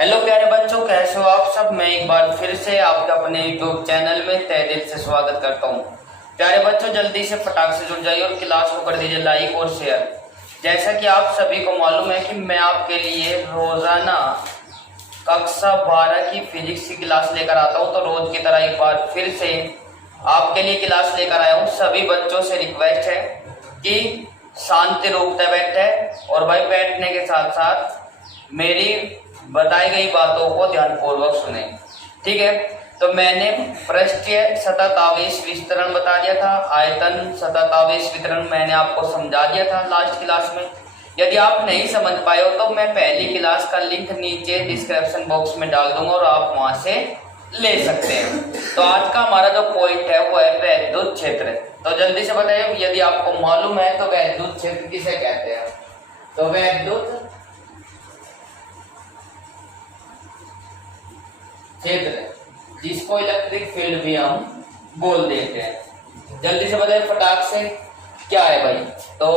Hello प्यारे बच्चों, कैसे हो आप सब। मैं एक बार फिर से आपके अपने यूट्यूब चैनल में तहे दिल से स्वागत करता हूं। प्यारे बच्चों, जल्दी से फटाक से जुड़ जाइए और क्लास को कर दीजिए लाइक और शेयर। जैसा कि आप सभी को मालूम है कि मैं आपके लिए रोजाना कक्षा 12 की फिजिक्स की क्लास लेकर आता हूं, तो रोज की तरह एक बार फिर से आपके लिए क्लास लेकर आया हूं। सभी बच्चों से रिक्वेस्ट है कि शांति रूप से बैठे और भाई बैठने के साथ साथ मेरी बताई गई बातों को ध्यानपूर्वक सुने, ठीक है। तो मैंने पृष्ठीय सतत आवेश वितरण बता दिया था, आयतन सतत आवेश वितरण मैंने आपको समझा दिया था लास्ट क्लास में। यदि आप नहीं समझ पाए हो तो मैं पहली क्लास का लिंक नीचे डिस्क्रिप्शन बॉक्स में डाल दूंगा और आप वहां से ले सकते हैं। तो आज का हमारा जो पॉइंट है वो है वैद्युत क्षेत्र। तो जल्दी से बताइए, यदि आपको मालूम है तो वैद्युत क्षेत्र किसे कहते हैं। तो वैद्युत क्षेत्र जिसको इलेक्ट्रिक फील्ड भी हम बोल देते हैं। जल्दी से बताइए फटाक से क्या है भाई। तो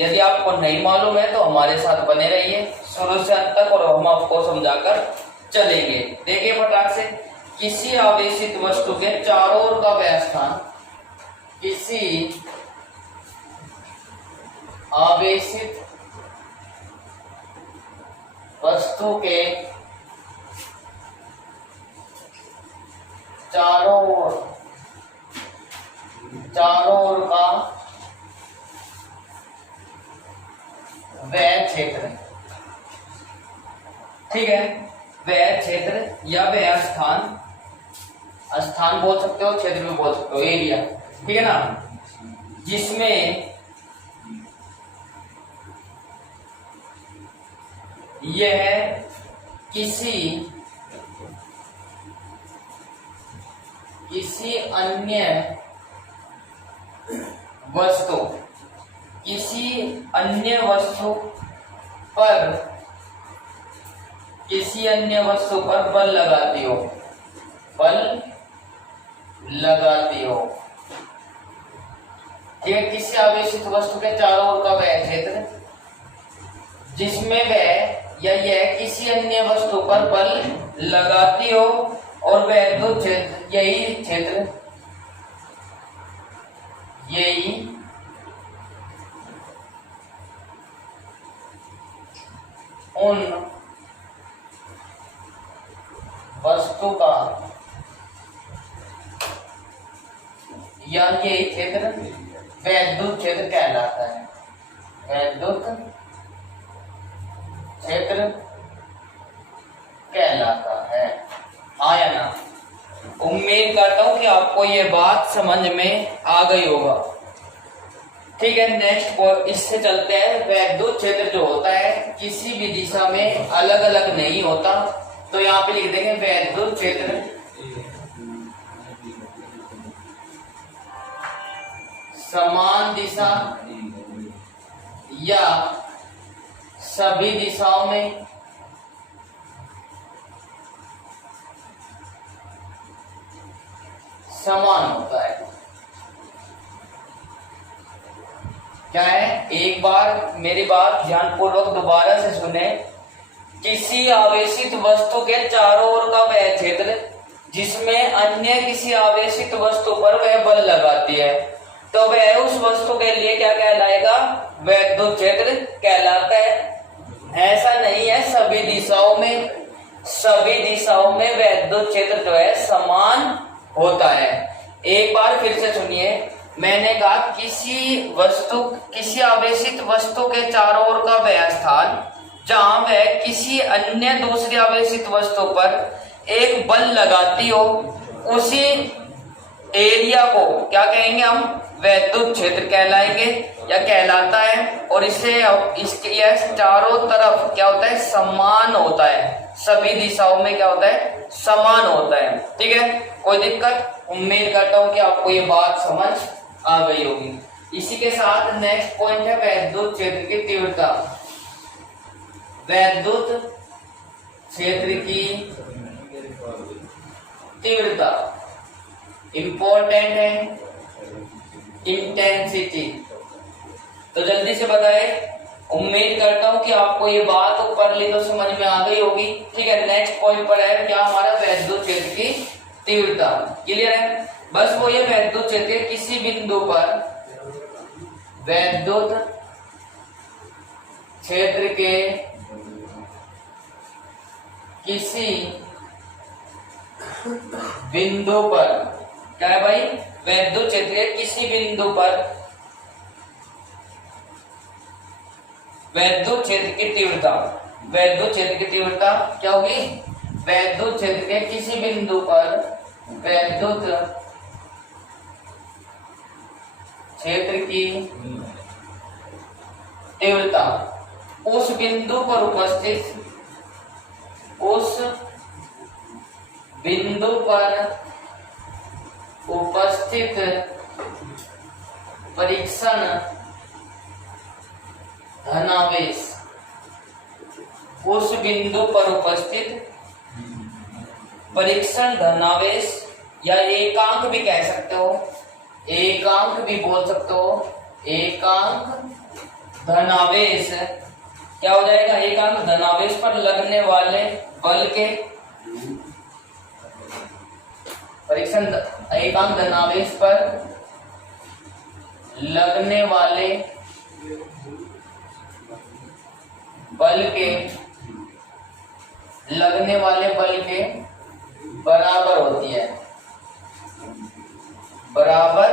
यदि आपको नहीं मालूम है तो हमारे साथ बने रहिए शुरू से अंत तक और हम आपको समझाकर चलेंगे। देखिए फटाक से, किसी आवेशित वस्तु के चारों ओर का वह स्थान, किसी आवेशित वस्तु के चारों ओर का वह क्षेत्र, ठीक है, वह क्षेत्र या वह स्थान, स्थान बोल सकते हो, क्षेत्र भी बोल सकते हो, एरिया, ठीक है ना, जिसमें यह किसी अन्य वस्तु पर बल लगाती हो, ठीक है। किसी आवेशित वस्तु के चारों ओर का वह क्षेत्र जिसमें वह या यह किसी अन्य वस्तु पर बल लगाती हो और वैद्युत क्षेत्र यही उन वस्तु का या यही क्षेत्र वैद्युत क्षेत्र कहलाता है। वैद्युत क्षेत्र कहलाता है। आया ना। उम्मीद करता हूं कि आपको ये बात समझ में आ गई होगा, ठीक है। नेक्स्ट इससे चलते हैं। वैद्युत क्षेत्र जो होता है किसी भी दिशा में अलग अलग नहीं होता, तो यहाँ पे लिख देंगे वैद्युत क्षेत्र समान दिशा या सभी दिशाओं में समान होता है। क्या है, एक बार मेरी बात ध्यानपूर्वक दोबारा से सुने। किसी आवेशित वस्तु के चारों ओर का वह क्षेत्र जिसमें अन्य किसी आवेशित वस्तु पर वह बल लगाती है, तो वह उस वस्तु के लिए क्या कहलाएगा, वैद्युत क्षेत्र कहलाता है। ऐसा नहीं है सभी दिशाओं में वैद्युत क्षेत्र जो है समान होता है। एक बार फिर से सुनिए, मैंने कहा किसी आवेशित वस्तु के चारों ओर का वह स्थान जहां वह किसी अन्य दूसरी आवेशित वस्तु पर एक बल लगाती हो, उसी एरिया को क्या कहेंगे हम, वैद्युत क्षेत्र कहलाएंगे या कहलाता है। और इसके यह चारों तरफ क्या होता है, समान होता है। सभी दिशाओं में क्या होता है, समान होता है, ठीक है। कोई दिक्कत? उम्मीद करता हूं कि आपको ये बात समझ आ गई होगी। इसी के साथ नेक्स्ट पॉइंट है वैद्युत क्षेत्र की तीव्रता। वैद्युत क्षेत्र की तीव्रता इंपॉर्टेंट है, इंटेंसिटी। तो जल्दी से बताए उम्मीद करता हूं कि आपको ये बात ऊपर ली तो समझ में आ गई होगी। ठीक है, नेक्स्ट पॉइंट पर है क्या हमारा वैद्युत क्षेत्र की तीव्रता। क्लियर है, बस वो ये वैद्युत क्षेत्र किसी बिंदु पर वैद्युत क्षेत्र के किसी बिंदु पर, क्या है भाई, वैद्युत क्षेत्र के किसी बिंदु पर वैद्युत क्षेत्र की तीव्रता, वैद्युत क्षेत्र की तीव्रता क्या होगी, वैद्युत क्षेत्र के किसी बिंदु पर वैद्युत क्षेत्र की तीव्रता उस बिंदु पर उपस्थित, उस बिंदु पर उपस्थित परीक्षण धनावेश, उस बिंदु पर उपस्थित परीक्षण धनावेश या एकांक भी कह सकते हो, एकांक भी बोल सकते हो, एकांक धनावेश क्या हो जाएगा, एकांक धनावेश पर लगने वाले बल के परीक्षण, एकांक धनावेश पर लगने वाले बल के, लगने वाले बल के बराबर होती है, बराबर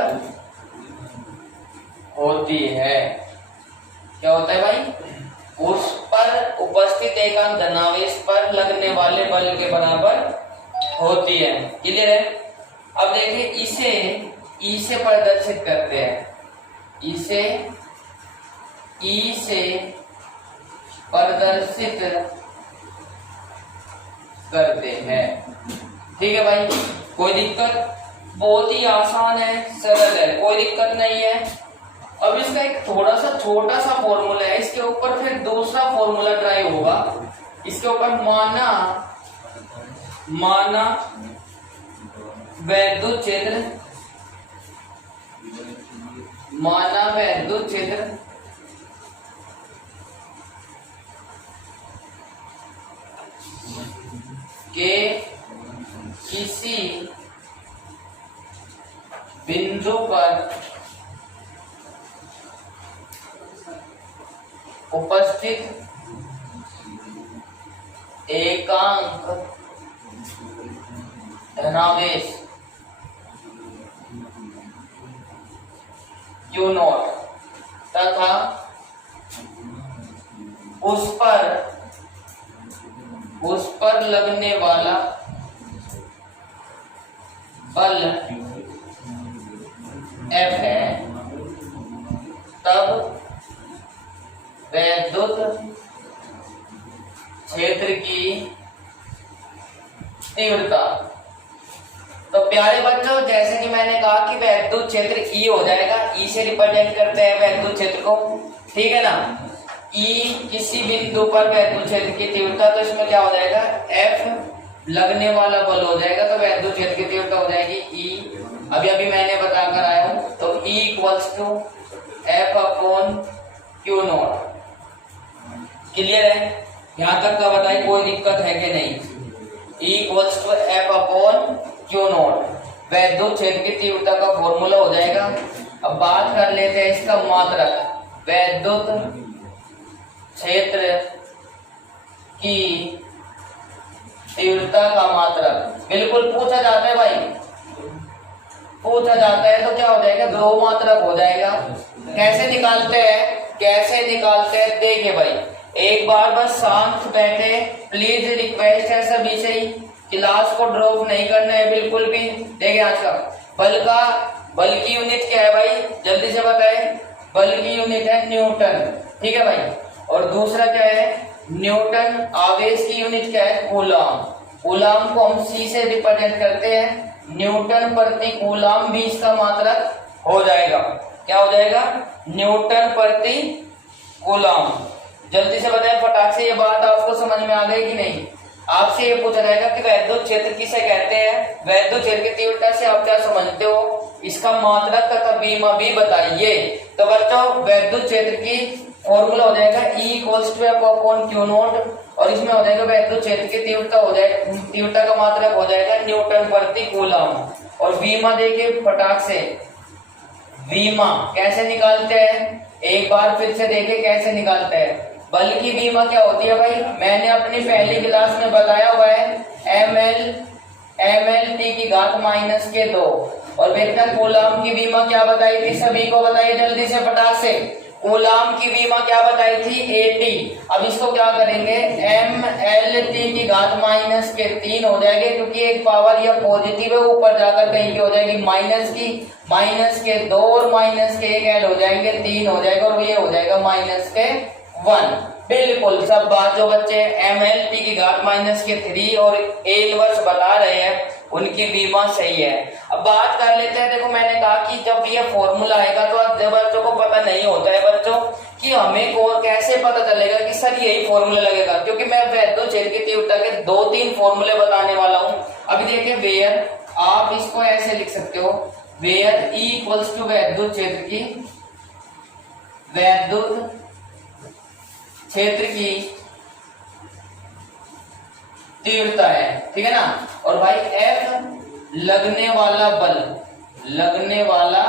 होती है। क्या होता है भाई, उस पर उपस्थित एकांक धनावेश पर लगने वाले बल के बराबर होती है। क्लियर है, अब देखिए इसे ई से प्रदर्शित करते हैं, इसे ई से प्रदर्शित करते हैं। ठीक है भाई, कोई दिक्कत, बहुत ही आसान है, सरल है, कोई दिक्कत नहीं है। अब इसका एक थोड़ा सा छोटा सा फॉर्मूला है, इसके ऊपर फिर दूसरा फॉर्मूला ट्राई होगा। इसके ऊपर माना वैद्युत क्षेत्र, माना वैद्युत क्षेत्र के किसी बिंदु पर उपस्थित एकांक धनावेश Q0 तथा उस पर लगने वाला बल F है, तब वैद्युत क्षेत्र की तीव्रता। तो प्यारे बच्चों, जैसे कि मैंने कहा कि वैद्युत क्षेत्र ई हो जाएगा, ई से रिप्रेजेंट करते हैं वैद्युत क्षेत्र को, ठीक है ना। ई किसी बिंदु पर वैद्युत क्षेत्र की तीव्रता, तो इसमें क्या हो जाएगा, एफ लगने वाला बल हो जाएगा, तो वैद्युत क्षेत्र की तीव्रता हो जाएगी ई। अभी अभी मैंने बताकर आया हूं, तो E equals to F upon Q naught. Clear है, यहां तक का बताइए, कोई दिक्कत है कि नहीं। E equals to F upon Q naught वैद्युत क्षेत्र की तीव्रता का फॉर्मूला हो जाएगा। अब बात कर लेते हैं इसका मात्रक, वैद्युत क्षेत्र की तीव्रता का मात्रक बिल्कुल पूछा जाता है भाई, पूछा जाता है, तो क्या हो जाएगा, ध्रुव मात्रक हो जाएगा। कैसे निकालते हैं, देखिए भाई, एक बार बस शांत बैठे, प्लीज रिक्वेस्ट है सभी से ही, क्लास को ड्रॉप नहीं करना है बिल्कुल भी। देखिए आज का बल की यूनिट क्या है भाई, जल्दी से बताएं। बल की यूनिट है न्यूटन, ठीक है भाई। और दूसरा क्या है, न्यूटन। आवेश की यूनिट क्या है, कूलाम। कूलाम को हम सी से रिप्रेजेंट करते हैं, न्यूटन प्रति कूलाम भी इसका मात्रक हो जाएगा। क्या हो जाएगा, न्यूटन प्रति कूलाम। जल्दी से बताएं फटाक से, ये बात आपको समझ में आ गई कि नहीं। आपसे ये पूछा जाएगा कि वैद्युत क्षेत्र किसे कहते हैं, वैद्युत क्षेत्र की तीव्रता से आप क्या समझते हो, इसका मात्रक तथा बीमा भी बताइए। तो बच्चों, वैद्युत क्षेत्र की फॉर्मूला हो जाएगा E equals to F upon Q naught, और इसमें हो जाएगा वैद्युत क्षेत्र की तीव्रता हो जाएगा, तीव्रता का मात्रक हो जाएगा न्यूटन प्रति कूलम। और बीमा देखिए फटाक से, बीमा कैसे निकालते हैं, एक बार फिर से देखें कैसे निकालते हैं। बल की बीमा क्या होती है भाई, मैंने अपनी पहली क्लास में बताया हुआ है, ml t की घात माइनस के 2। और वेक्टर कूलम की बीमा क्या बताई थी, सभी को बताइए जल्दी से फटाक से। कूलम की बीमा क्या बताई थी, AT। अब इसको क्या करेंगे, ml t की घात माइनस के 3 हो जाएगा, क्योंकि एक पावर या पॉजिटिव है, ऊपर जाकर कहीं की हो जाएगी माइनस की, माइनस के 2 और माइनस के 1 ऐड हो जाएंगे, 3 हो जाएगा, और ये हो जाएगा माइनस के 1। बिल्कुल सब बात जो बच्चे ml t की घात माइनस के 3 और A इनवर्स बता रहे हैं उनकी बीमा सही है। अब बात कर लेते हैं, देखो मैंने कहा कि जब ये फॉर्मूला आएगा तो जब बच्चों को पता नहीं होता है बच्चों कि हमें को कैसे पता चलेगा कि सर यही फॉर्मूला लगेगा, क्योंकि मैं वैद्युत क्षेत्र की तीव्रता के 2-3 फॉर्मूले बताने वाला हूं। अभी देखिए वेयर, आप इसको ऐसे लिख सकते हो, वेयर E इक्वल्स टू वैद्युत क्षेत्र की, वैद्युत क्षेत्र की तीव्रता है, ठीक है ना। और भाई F लगने वाला बल, लगने वाला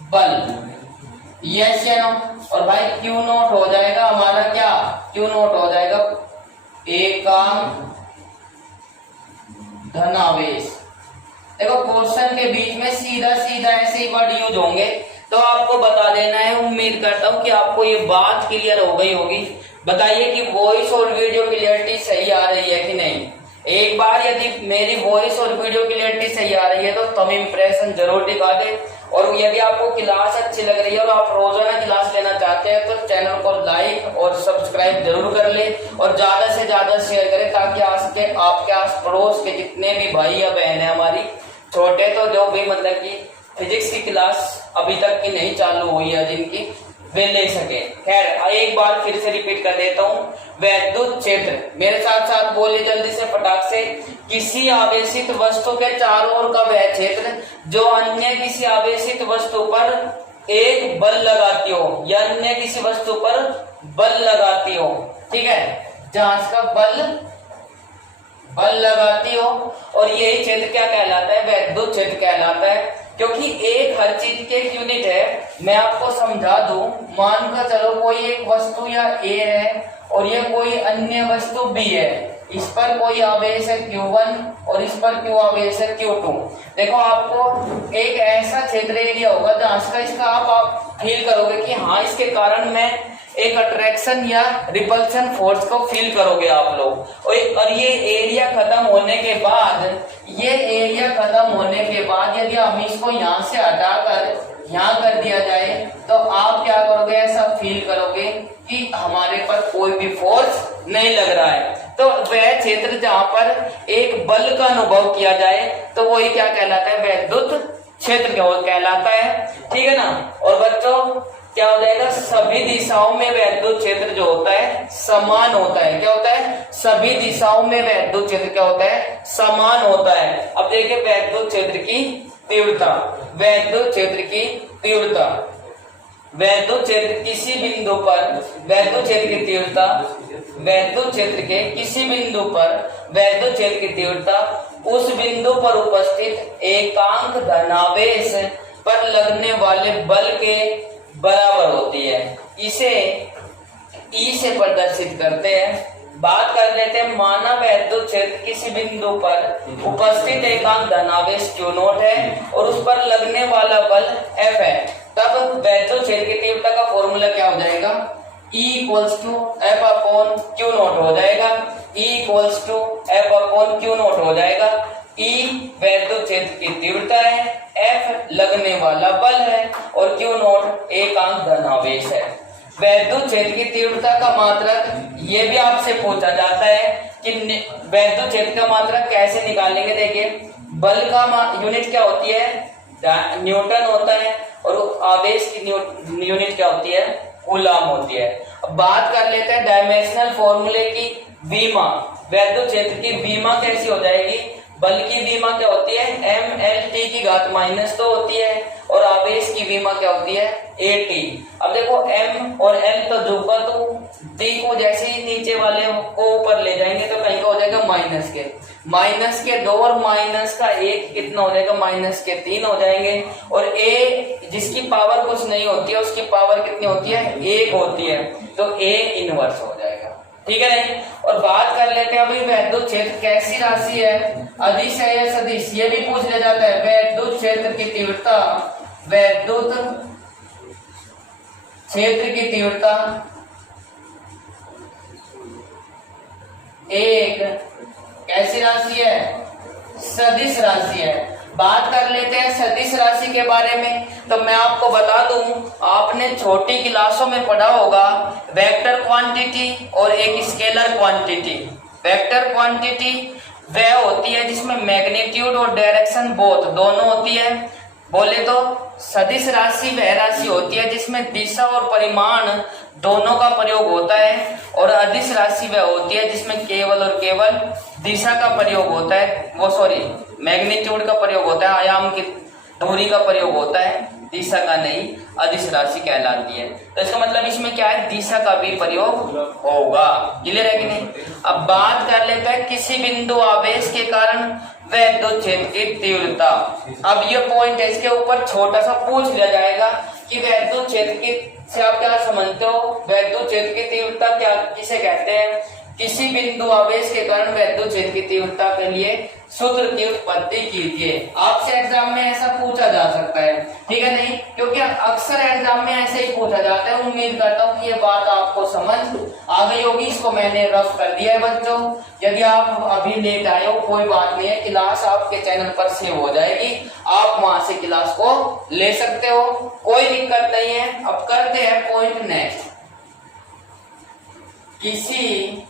बल, यस या नो। और भाई Q नॉट हो जाएगा हमारा क्या, Q नॉट हो जाएगा एकांक धनावेश। देखो क्वेश्चन के बीच में सीधा सीधा ऐसे ही वर्ड यूज होंगे तो आपको बता देना है। उम्मीद करता हूं कि आपको ये बात क्लियर हो गई होगी। बताइए कि वॉइस और वीडियो क्लियरिटी सही आ रही है कि नहीं। एक बार यदि मेरी वॉइस और वीडियो क्लियरिटी सही आ रही है तो तुम इंप्रेशन जरूर दिखा दे। और यदि आपको क्लास अच्छी लग रही है और आप रोजाना क्लास लेना चाहते हैं तो चैनल को लाइक और सब्सक्राइब जरूर कर ले और ज्यादा से ज्यादा शेयर करें, ताकि आपके आस पड़ोस के जितने भी भाई या बहन है हमारी छोटे, तो जो भी मतलब की फिजिक्स की क्लास अभी तक की नहीं चालू हुई है जिनकी, वे ले सके। खैर एक बार फिर से रिपीट कर देता हूँ, वैद्युत क्षेत्र, मेरे साथ साथ बोलिए जल्दी से फटाक से। किसी आवेशित वस्तु के चारों ओर का वह क्षेत्र जो अन्य किसी आवेशित वस्तु पर एक बल लगाती हो या अन्य किसी वस्तु पर बल लगाती हो, ठीक है, जहां इसका बल लगाती हो, और यही क्षेत्र क्या कहलाता है, वैद्युत क्षेत्र कहलाता है। क्योंकि एक हर चीज के एक यूनिट है। मैं आपको समझा दूं, मान कर चलो कोई एक वस्तु या A है और ये कोई अन्य वस्तु B है, इस पर कोई आवेश है Q1 और इस पर Q आवेश है Q2। देखो आपको एक ऐसा क्षेत्र एरिया होगा जहां इसका आप फील करोगे कि हाँ इसके कारण मैं एक अट्रैक्शन या रिपल्शन फोर्स को फील करोगे आप लोग। और ये एरिया खत्म होने के बाद यदि हम इसको यहाँ से हटाकर यहाँ कर दिया जाए तो आप क्या करोगे, ऐसा फील करोगे कि हमारे पर कोई भी फोर्स नहीं लग रहा है। तो वह क्षेत्र जहाँ पर एक बल का अनुभव किया जाए तो वही क्या कहलाता है, वैद्युत क्षेत्र कहलाता है, ठीक है ना। और बच्चों क्या हो जाएगा, सभी दिशाओं में वैद्युत क्षेत्र जो होता है समान होता है। क्या होता है, सभी दिशाओं में वैद्युत क्षेत्र क्या होता है, समान होता है। अब देखिए वैद्युत क्षेत्र की तीव्रता, वैद्युत क्षेत्र की तीव्रता, वैद्युत क्षेत्र किसी बिंदु पर वैद्युत क्षेत्र की तीव्रता, वैद्युत क्षेत्र के किसी बिंदु पर वैद्युत क्षेत्र की तीव्रता उस बिंदु पर उपस्थित एकांक धनावेश पर लगने वाले बल के बराबर होती है। इसे E से प्रदर्शित करते हैं। बात कर लेते हैं, माना वैद्युत क्षेत्र किसी बिंदु पर उपस्थित एकांक धनावेश Q नॉट है और उस पर लगने वाला बल F है, तब वैद्युत क्षेत्र की तीव्रता का फॉर्मूला क्या हो जाएगा, E equals to F upon Q naught हो जाएगा। E equals to F upon Q naught हो जाएगा। E वैद्युत क्षेत्र की तीव्रता है, F लगने वाला बल है और Q नॉट एकांक धनावेश है। वैद्युत क्षेत्र की तीव्रता का मात्रक ये भी आपसे पूछा जाता है कि वैद्युत क्षेत्र का मात्रक कैसे निकालेंगे। देखिए बल का यूनिट क्या होती है, न्यूटन होता है, और आवेश की यूनिट क्या होती है, कूलम होती है। अब बात कर लेते हैं डायमेंशनल फॉर्मूले की। बीमा, वैद्युत क्षेत्र की बीमा कैसी हो जाएगी, बल की बीमा क्या होती है, ml t की घात माइनस 2 होती है और आवेश की बीमा क्या होती है, 80। अब देखो m और m तो जुड़गा, तो d को जैसे ही नीचे वाले को ऊपर ले जाएंगे तो कहीं का हो जाएगा माइनस के 2 और माइनस का 1 कितना हो जाएगा, -3 हो जाएंगे। और a जिसकी पावर कुछ नहीं होती है उसकी पावर कितनी होती है, 1 होती है, तो a इनवर्स हो जाएगा। ठीक है। और बात कर लेते हैं अभी वैद्युत क्षेत्र कैसी राशि है, अदिश है या सदिश, ये भी पूछ लिया जाता है। वैद्युत क्षेत्र की तीव्रता, वैद्युत क्षेत्र की तीव्रता एक कैसी राशि है, सदिश राशि है। बात कर लेते हैं सदिश राशि के बारे में। तो मैं आपको बता दूं, आपने छोटी क्लासों में पढ़ा होगा वेक्टर क्वांटिटी और एक स्केलर क्वांटिटी। वेक्टर क्वांटिटी वह होती है जिसमें मैग्नीट्यूड और डायरेक्शन बोथ दोनों होती है। बोले तो सदिश राशि वह राशि होती है जिसमें दिशा और परिमाण दोनों का प्रयोग होता है, और अदिश राशि वह होती है जिसमें केवल और केवल दिशा का प्रयोग होता है, मैग्नीट्यूड का प्रयोग होता है, आयाम की दूरी का प्रयोग होता है, दिशा का नहीं, अदिश राशि कहलाती है। तो इसका मतलब इसमें क्या है, दिशा का भी प्रयोग होगा। क्लियर है कि नहीं। अब बात कर लेते हैं किसी बिंदु आवेश के कारण वैद्युत क्षेत्र की तीव्रता। अब ये पॉइंट है, इसके ऊपर छोटा सा पूछ लिया जाएगा कि वैद्युत क्षेत्र की से आप क्या समझते हो, वैद्युत क्षेत्र की तीव्रता क्या किसे कहते हैं। किसी बिंदु आवेश के कारण वैद्युत क्षेत्र की तीव्रता के लिए सूत्र की उत्पत्ति कीजिए। आपसे एग्जाम में ऐसा पूछा जा सकता है, ठीक है नहीं, क्योंकि अक्सर एग्जाम में ऐसे ही पूछा जाता है। उम्मीद करता हूँ कि ये बात आपको समझ आ गई होगी। इसको मैंने रफ कर दिया है बच्चों। यदि आप अभी लेट आए हो कोई बात नहीं है, क्लास आपके चैनल पर सेव हो जाएगी, आप वहां से क्लास को ले सकते हो, कोई दिक्कत नहीं है। अब करते हैं पॉइंट नेक्स्ट। किसी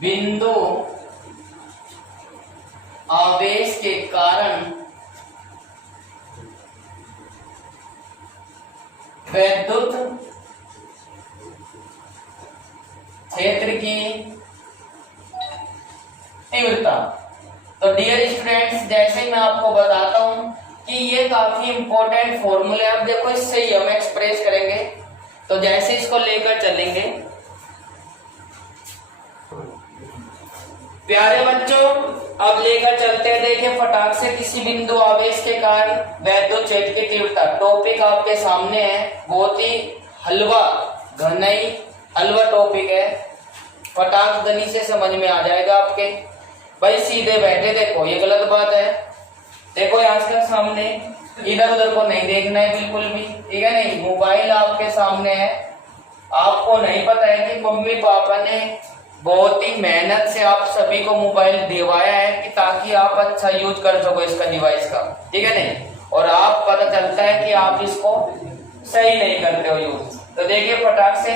बिंदु आवेश के कारण वैद्युत क्षेत्र की तीव्रता। तो डियर स्टूडेंट्स, जैसे ही मैं आपको बताता हूं कि ये काफी इंपॉर्टेंट फॉर्मूले, आप देखो इससे ही हम एक्सप्रेस करेंगे। तो जैसे इसको लेकर चलेंगे प्यारे बच्चों, अब लेकर चलते हैं। देखिए फटाक से, किसी बिंदु आवेश के कारण वैद्युत क्षेत्र की तीव्रता। टॉपिक आपके सामने है, बहुत ही हलवा घनई हलवा टॉपिक है, फटाक दनी से समझ में आ जाएगा आपके। भाई सीधे बैठे, देखो ये गलत बात है। देखो यहाँ से सामने, इधर उधर को नहीं देखना है बिल्कुल भी, ठीक है नहीं। मोबाइल आपके सामने है, आपको नहीं पता है कि मम्मी पापा ने बहुत ही मेहनत से आप सभी को मोबाइल दिलवाया है कि ताकि आप अच्छा यूज कर सको इसका डिवाइस का, ठीक है नहीं। और आप पता चलता है कि आप इसको सही नहीं करते हो यूज। तो देखिए फटाक से,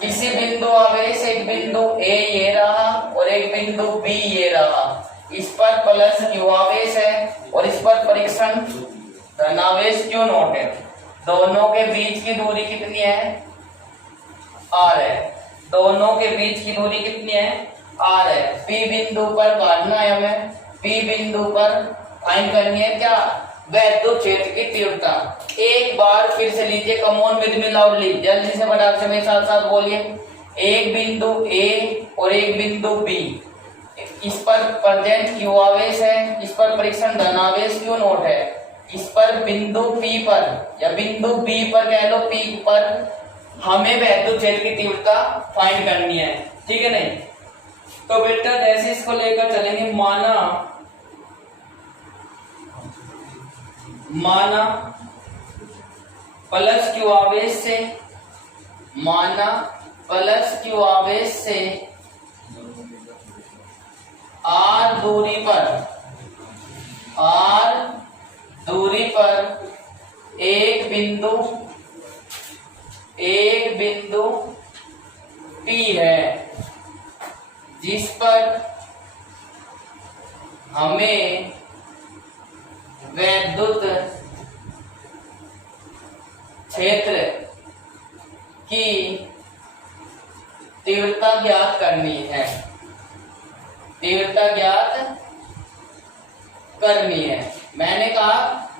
किसी बिंदु आवेश, एक बिंदु ए ये रहा और एक बिंदु बी ये रहा, इस पर प्लस क्यू आवेश है और इस पर परीक्षण धनावेश क्यू नॉट है। दोनों के बीच की दूरी कितनी है, आर है। दोनों के बीच की दूरी कितनी है, आर है। पी बिंदु पर काटना है हमें, पी बिंदु पर फाइंड करनी है क्या, वैद्युत क्षेत्र की तीव्रता। एक बार फिर से लीजिए, कम ऑन विद मी लाउडली, जल्दी से फटाक से मेरे साथ साथ बोलिए। एक बिंदु ए और एक बिंदु बी, इस पर प्रेजेंट क्यू आवेश है, इस पर परीक्षण धनावेश क्यू नॉट है। इस पर बिंदु पी पर या बिंदु बी पर कह लो, पी पर हमें वैद्युत क्षेत्र की तीव्रता फाइंड करनी है, ठीक है नहीं। तो बेटा जैसे इसको लेकर चलेंगे, माना प्लस क्यू आवेश से, माना प्लस क्यू आवेश से आर दूरी पर एक बिंदु P है, जिस पर हमें वैद्युत क्षेत्र की तीव्रता ज्ञात करनी है, तीव्रता ज्ञात करनी है। मैंने कहा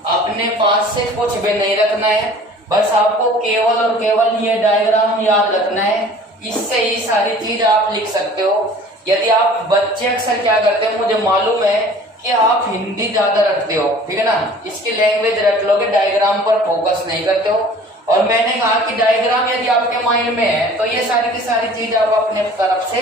अपने पास से कुछ भी नहीं रखना है, बस आपको केवल और केवल ये डायग्राम याद रखना है, इससे ही सारी चीज आप लिख सकते हो। यदि आप बच्चे अक्सर क्या करते हैं, मुझे मालूम है कि आप हिंदी ज्यादा रखते हो, ठीक है ना, इसकी लैंग्वेज रख लोगे, डायग्राम पर फोकस नहीं करते हो। और मैंने कहा कि डायग्राम यदि आपके माइंड में है तो ये सारी की सारी चीज आप अपने तरफ से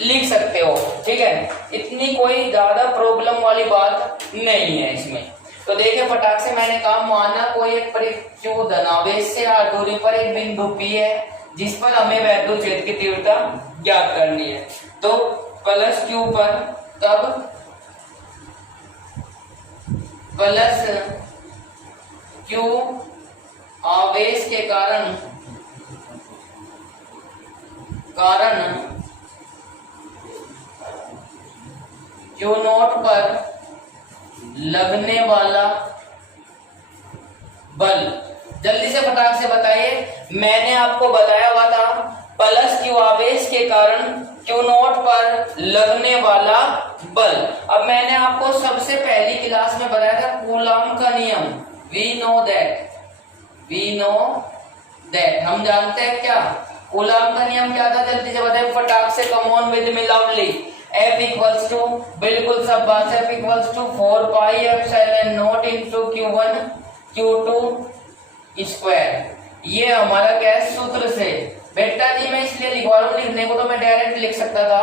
लिख सकते हो, ठीक है। इतनी कोई ज्यादा प्रॉब्लम वाली बात नहीं है इसमें। तो देखिए फटाक से मैंने कहा, माना कोई एक परिच्युत धनावेश से r दूरी पर एक बिंदु P है जिस पर हमें वैद्युत क्षेत्र की तीव्रता ज्ञात करनी है। तो प्लस Q पर तब प्लस Q आवेश के कारण Q नोट पर लगने वाला बल, जल्दी से फटाक से बताइए। मैंने आपको बताया हुआ था प्लस Q आवेश के कारण Q नोट पर लगने वाला बल। अब मैंने आपको सबसे पहली क्लास में बताया था कूलॉम का नियम, वी नो दैट, हम जानते हैं क्या कूलॉम का नियम क्या था, जल्दी से बताइए फटाक से, come on with me lovely. F equals to, बिल्कुल सब बात, F equals to 4 pi epsilon naught into Q1 Q2 square. ये हमारा क्या है, सूत्र से। बेटा जी मैं इसलिए लिखवा रहा हूँ, लिखने को तो मैं डायरेक्ट लिख सकता था,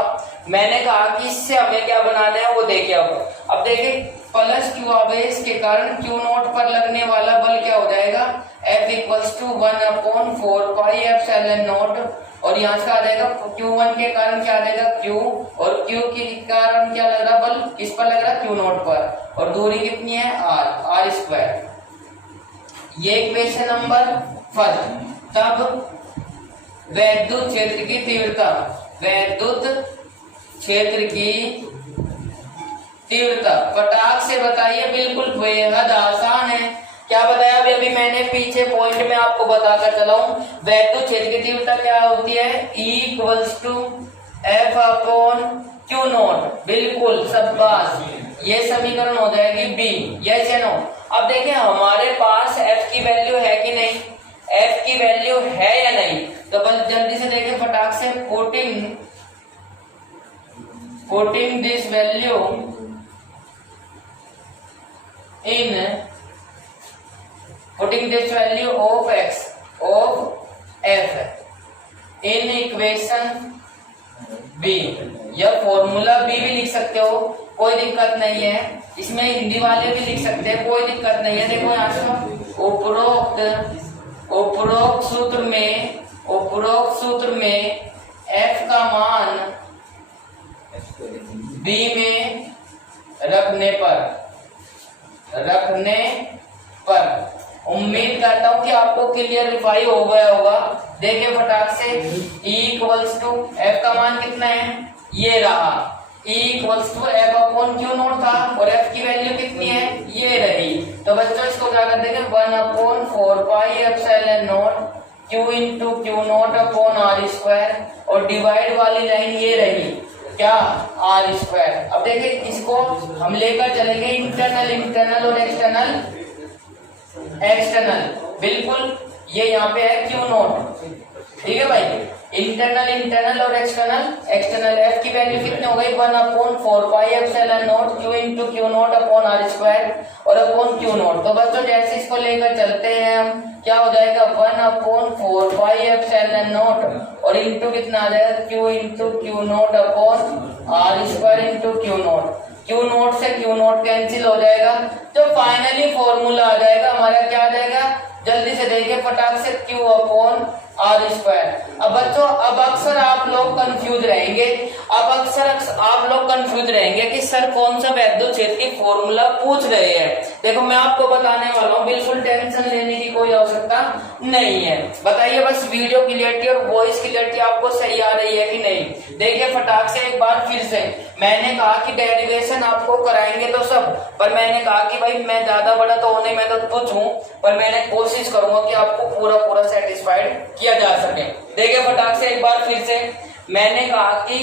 मैंने कहा कि इससे हमें क्या बनाना है वो देखिए। अब देखिए प्लस Q आवेश के कारण Q नोट पर लगने वाला बल क्या हो जाएगा, F equals to 1/4 pi epsilon naught, और यहाँ से आ जाएगा Q1 के कारण क्या आ जाएगा Q, और Q के कारण क्या लग रहा बल, किस पर लग रहा Q नोट पर, और दूरी कितनी है r स्क्वायर। ये इक्वेशन नंबर फर्स्ट। तब वैद्युत क्षेत्र की तीव्रता, वैद्युत क्षेत्र की तीव्रता फटाक से बताइए, बिल्कुल बेहद आसान है। क्या बताया अभी मैंने पीछे पॉइंट में आपको बताकर चला हूं, वैद्युत क्षेत्र की तीव्रता क्या होती है, E equals to F upon Q naught, बिल्कुल शाबाश, ये समीकरण हो जाएगी B, यस या नो। अब देखें हमारे पास F की वैल्यू है कि नहीं, F की वैल्यू है या नहीं, तो बस जल्दी से देखें फटाक से, putting this value of F in equation B, यह फॉर्मूला B भी लिख सकते हो, कोई दिक्कत नहीं है, इसमें हिंदी वाले भी लिख सकते हैं, कोई दिक्कत नहीं है। देखो यहाँ से उपरोक्त सूत्र में F का मान B में रखने पर उम्मीद करता हूं कि आपको क्लियरिफाई हो गया होगा। देखिए फटाक से, E इक्वल्स टू F का मान कितना है, ये रहा, E equals to F upon Q naught था, और F की वैल्यू कितनी है, ये रही। तो बच्चों इसको क्या कर देंगे, 1/4 pi epsilon not Q into Q naught upon R square, और डिवाइड वाली लाइन ये रही क्या, R स्क्वायर। अब देखिए इसको हम लेकर चलेंगे इंटरनल और एक्सटर्नल, बिल्कुल ये यहाँ पे है Q नोट, ठीक है भाई, इंटरनल और एक्सटर्नल। F की वैल्यू कितनी हो गई, 1/4 pi epsilon not Q into Q naught upon R square, और अपॉन Q नोट। तो बच्चों जैसे इसको लेकर चलते हैं हम, क्या हो जाएगा 1/4 पाई एप्सिलॉन नॉट, और इंटू कितना आ जाएगा Q into Q naught upon R square into Q note. Q note से Q नोट कैंसिल हो जाएगा, तो फाइनली फॉर्मूला आ जाएगा हमारा, क्या आ जाएगा, जल्दी से देखिए फटाक से, Q अपॉन R स्क्वायर। अब बच्चों अब अक्सर आप लोग कंफ्यूज रहेंगे कि सर कौन सा वैद्युत क्षेत्र की फॉर्मूला पूछ रहे हैं। देखो मैं आपको बताने वाला हूँ, बिल्कुल टेंशन लेने की कोई आवश्यकता नहीं है। बताइए बस वीडियो क्लियरिटी और वॉइस क्लियरिटी आपको सही आ रही है कि नहीं। देखिए फटाक से एक बार फिर से, मैंने कहा कि डेरिवेशन आपको कराएंगे तो सब, पर मैंने कहा कि भाई मैं ज्यादा बड़ा तो होने में तो तुच्छ हूँ, पर मैंने कोशिश करूंगा कि आपको पूरा सेटिस्फाइड किया जा सके। देखिए फटाक से एक बार फिर से, मैंने कहा कि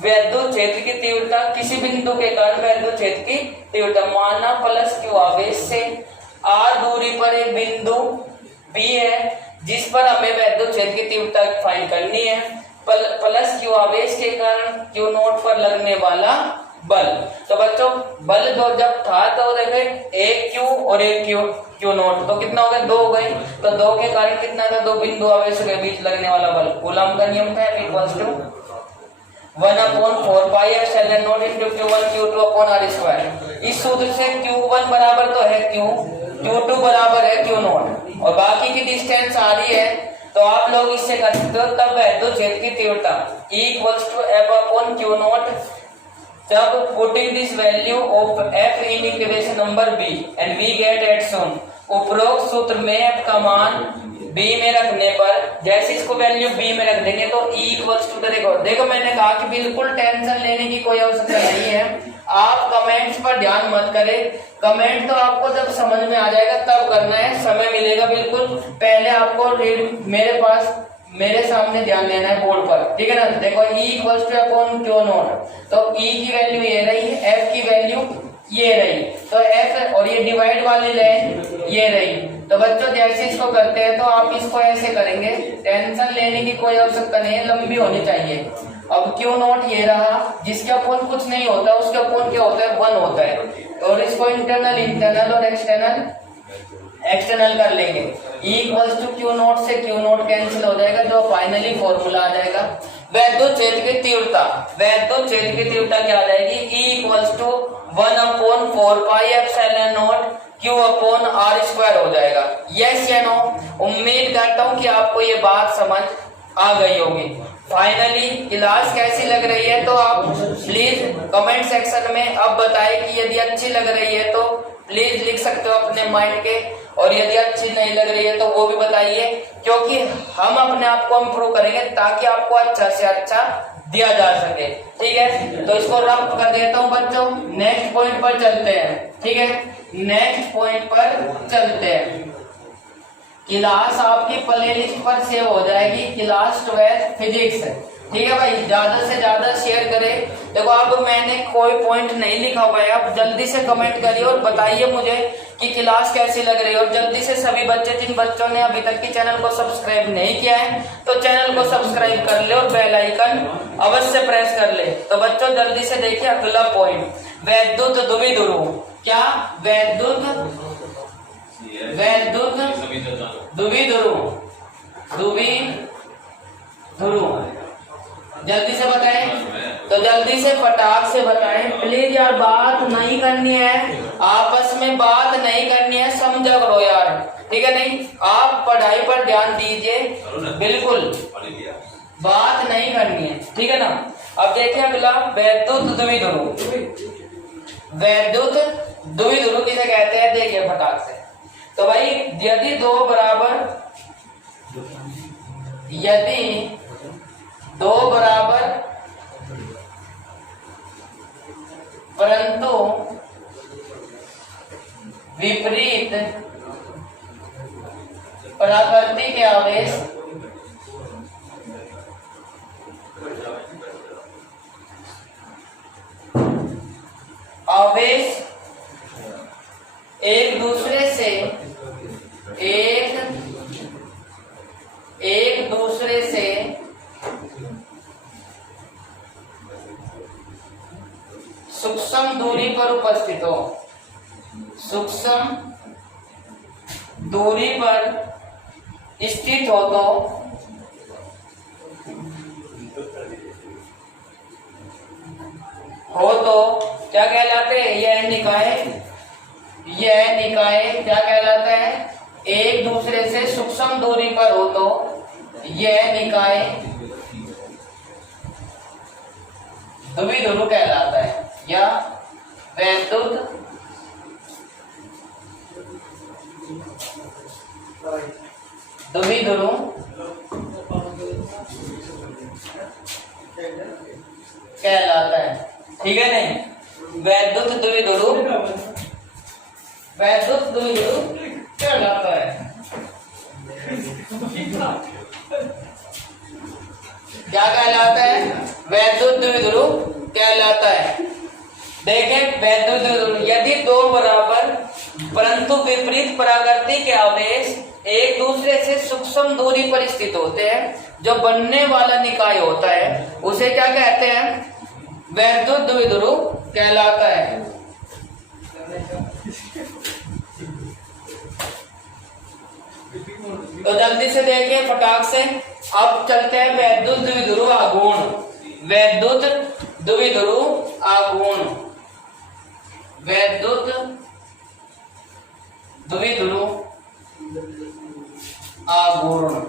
वैद्युत क्षेत्र की तीव्रता, किसी बिंदु के कारण वैद्युत क्षेत्र की तीव्रता, माना प्लस Q आवेश से r दूरी पर एक बिंदु B है जिस पर हमें वैद्युत क्षेत्र की तीव्रता फाइंड करनी है, प्लस Q आवेश के कारण Q नोट पर लगने वाला बल। तो बच्चों बल दो जब था तो देखे एक Q और एक Q नोट, तो कितना हो गया, 2 हो गए। तो 2 के कारण कितना था, 2 बिंदु आवेश के बीच लगने वाला बल। कूलम का नियम था F 1/4 pi epsilon naught into Q1 Q2 upon r square. इस सूत्र से Q1 बराबर तो है Q, Q2 बराबर है Q नॉट और बाकी की डिस्टेंस आ रही है, तो आप लोग इससे कर सकते हो। तब वैद्युत क्षेत्र की तीव्रता E equals to F upon Q not. जब putting this value of F in equation number B and we get at सोन, उपरोक्त सूत्र में F का मान B में रखने पर जैसे इसको वैल्यू B में रख देंगे तो E इक्वल्स टू देखो मैंने कहा कि बिल्कुल टेंशन लेने की कोई आवश्यकता नहीं है। आप कमेंट्स पर ध्यान मत करें, कमेंट तो आपको जब समझ में आ जाएगा तब करना है, समय मिलेगा बिल्कुल। पहले आपको रीड मेरे सामने ध्यान देना है बोर्ड पर, ठीक है ना। देखो E equals two upon Q not, तो E की वैल्यू ये रही, F की वैल्यू ये रही, तो F और ये डिवाइड वाली लाइन ये रही। तो बच्चों जैसे इसको करते हैं तो आप इसको ऐसे करेंगे, टेंशन लेने की कोई आवश्यकता नहीं है, लंबी होनी चाहिए। अब Q नॉट ये रहा, जिसके अपोन कुछ नहीं होता उसके अपोन क्या होता है, 1 होता है। और इसको इंटरनल और एक्सटर्नल कर लेंगे। E equals to Q naught से Q नॉट कैंसिल हो जाएगा, जो फाइनली फॉर्मूला आ जाएगा वैद्युत क्षेत्र की तीव्रता। वैद्युत क्षेत्र की तीव्रता क्या आ जाएगी, E equals to 1/4 pi epsilon not Q upon r square हो जाएगा। यस या नो? उम्मीद करता हूँ कि आपको ये बात समझ आ गई होगी। फाइनली क्लास कैसी लग रही है तो आप प्लीज कमेंट सेक्शन में अब बताएं कि यदि अच्छी लग रही है तो प्लीज लिख सकते हो अपने माइंड के, और यदि अच्छी नहीं लग रही है तो वो भी बताइए, क्योंकि हम अपने आप को इम्प्रूव करेंगे ताकि आपको अच्छा से अच्छा दिया जा सके। ठीक है, तो इसको रफ कर देता हूँ बच्चों, नेक्स्ट पॉइंट पर चलते हैं। ठीक है, नेक्स्ट पॉइंट पर चलते हैं। क्लास आपकी प्ले लिस्ट पर सेव हो जाएगी, क्लास 12 फिजिक्स। ठीक है भाई, ज्यादा से ज्यादा शेयर करें। देखो अब मैंने कोई पॉइंट नहीं लिखा हुआ है, आप जल्दी से कमेंट करिए और बताइए मुझे कि क्लास कैसी लग रही है। और जल्दी से सभी बच्चे, जिन बच्चों ने अभी तक की चैनल को सब्सक्राइब नहीं किया है तो चैनल को सब्सक्राइब कर ले और बेल आइकन अवश्य प्रेस कर ले। तो बच्चों जल्दी से देखिए अगला पॉइंट, वैद्युत द्विध्रुव। क्या वैद्युत द्विध्रुव जल्दी से बताएं, तो जल्दी से फटाक से बताएं प्लीज यार, बात नहीं करनी है, आपस में बात नहीं करनी है, समझा करो यार। ठीक है, नहीं आप पढ़ाई पर ध्यान दीजिए, बिल्कुल बात नहीं करनी है। ठीक है ना। अब देखिए अगला, वैद्युत द्विध्रुव। वैद्युत द्विध्रुव किसे कहते हैं, देखिए फटाक से। तो भाई यदि दो बराबर परंतु विपरीत प्रकृति के आवेश एक दूसरे से सूक्ष्म दूरी पर उपस्थित हो, सूक्ष्म दूरी पर स्थित हो तो क्या कहलाते हैं, यह निकाय क्या कहलाता है, एक दूसरे से सूक्ष्म दूरी पर हो तो यह निकाय द्विध्रुव कहलाता है, या वैद्युत द्विध्रुव कहलाता है। ठीक है, नहीं वैद्युत द्विध्रुव कहलाता है। क्या कहलाता है, वैद्युत द्विध्रुव कहलाता है। देखें वैद्युत द्विध्रुव, यदि दो बराबर परंतु विपरीत परावर्ती के आवेश एक दूसरे से सूक्ष्म दूरी पर स्थित होते हैं। जो बनने वाला निकाय होता है उसे क्या कहते हैं? वैद्युत द्विध्रुव कहलाता है। तो जल्दी से देखिए फटाक से। अब चलते हैं वैद्युत द्विध्रुव आघूर्ण। वैद्युत द्विध्रुव आघूर्ण, वैद्युत द्विध्रुव आघूर्ण।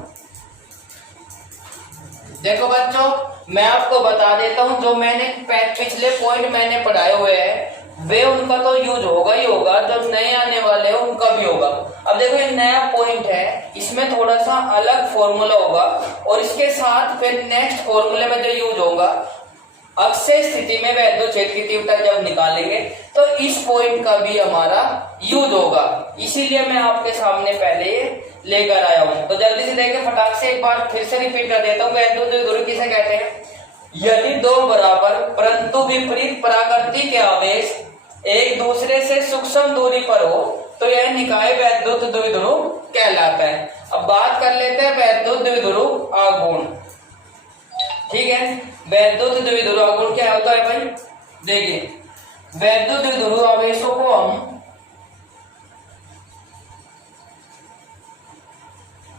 देखो बच्चों, मैं आपको बता देता हूं, जो मैंने पिछले पॉइंट मैंने पढ़ाए हुए हैं वे उनका तो यूज होगा ही होगा, जो नए आने वाले हैं उनका भी होगा। अब देखो ये नया पॉइंट है, इसमें थोड़ा सा अलग फॉर्मूला होगा और इसके साथ फिर नेक्स्ट फॉर्मूले में जो यूज होगा, अक्षय स्थिति में वैद्युत क्षेत्र की तीव्रता जब निकालेंगे तो इस पॉइंट का भी हमारा यूज होगा। इसीलिए मैं आपके सामने पहले ये लेकर आया हूं। तो जल्दी से देखिए फटाक से, एक बार फिर से रिपीट कर देता हूं। वैद्युत द्विध्रुव किसे कहते हैं? यदि दो बराबर परंतु विपरीत परावर्ती के आवेश एक दूसरे से सूक्ष्म दूरी पर हो तो यह निकाय वैद्युत द्विध्रुव कहलाता है। अब बात कर लेते हैं वैद्युत द्विध्रुव आघूर्ण। ठीक है, वैद्युत द्विध्रुव आघूर्ण क्या होता है भाई? देखिए, वैद्युत द्विध्रुव आवेशों को हम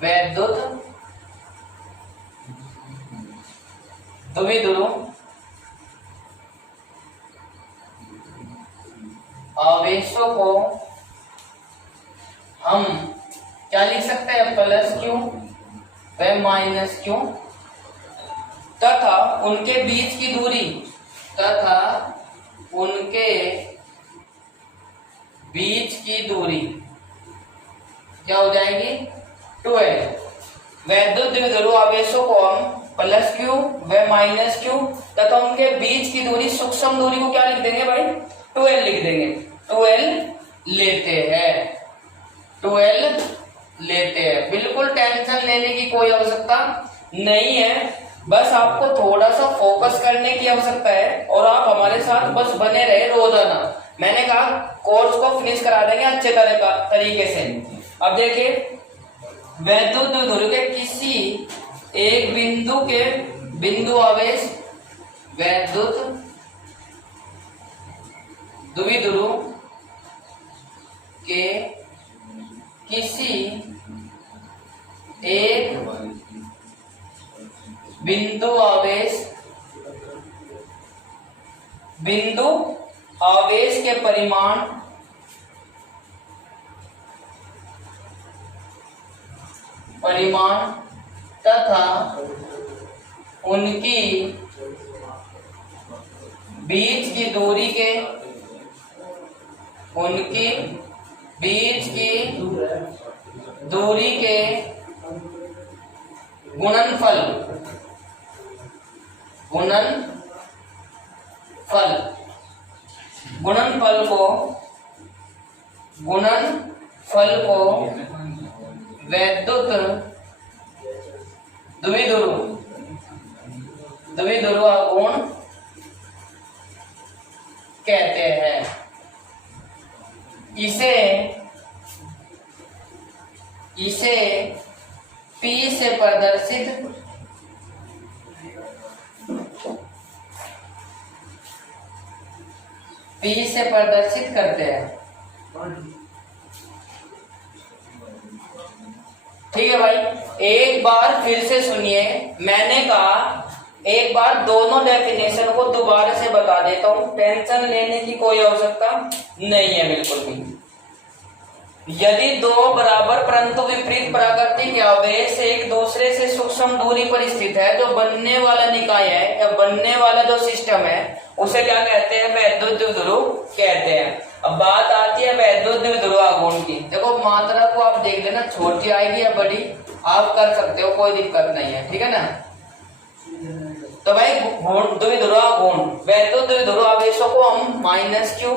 वैद्युत द्विध्रुव आवेशों को हम क्या लिख सकते हैं? प्लस क्यू व माइनस क्यू तथा उनके बीच की दूरी, तथा उनके बीच की दूरी क्या हो जाएगी? 12। वैद्युत द्विध्रुव आवेशों को हम प्लस क्यू व माइनस क्यू तथा उनके बीच की दूरी, सूक्ष्म दूरी को क्या लिख देंगे भाई? 12 लिख देंगे। 12 लेते हैं, 12 लेते हैं। बिल्कुल टेंशन लेने की कोई आवश्यकता नहीं है, बस आपको थोड़ा सा फोकस करने की आवश्यकता है और आप हमारे साथ बस बने रहे रोजाना। मैंने कहा कोर्स को फिनिश करा देंगे अच्छे तरीके से। अब देखिए, वैद्युत द्विध्रुव के किसी एक बिंदु के बिंदु आवेश, वैद्युत द्विध्रुव के किसी एक बिंदु आवेश के परिमाण तथा उनकी बीच की दूरी के गुणनफल को वैद्युत द्विध्रुव आघूर्ण कहते हैं। इसे P से प्रदर्शित करते हैं। ठीक है भाई, एक बार फिर से सुनिए। मैंने कहा एक बार दोनों डेफिनेशन को दोबारा से बता देता हूं, टेंशन लेने की कोई आवश्यकता नहीं है बिल्कुल भी। यदि दो बराबर परंतु विपरीत परावर्ती के आवेश एक दूसरे से सूक्ष्म दूरी पर स्थित है, जो बनने वाला निकाय है या बनने वाला जो सिस्टम है उसे क्या कहते हैं? वैद्युत द्विध्रुव कहते हैं। अब बात आती है वैद्युत द्विध्रुव आघूर्ण की। देखो मात्रा को आप देख लेना, छोटी आएगी या बड़ी आप कर सकते हो, कोई दिक्कत नहीं है। ठीक है ना? तो भाई द्विध्रुव आघूर्ण, वैद्युत द्विध्रुव आवेशों को हम माइनस क्यू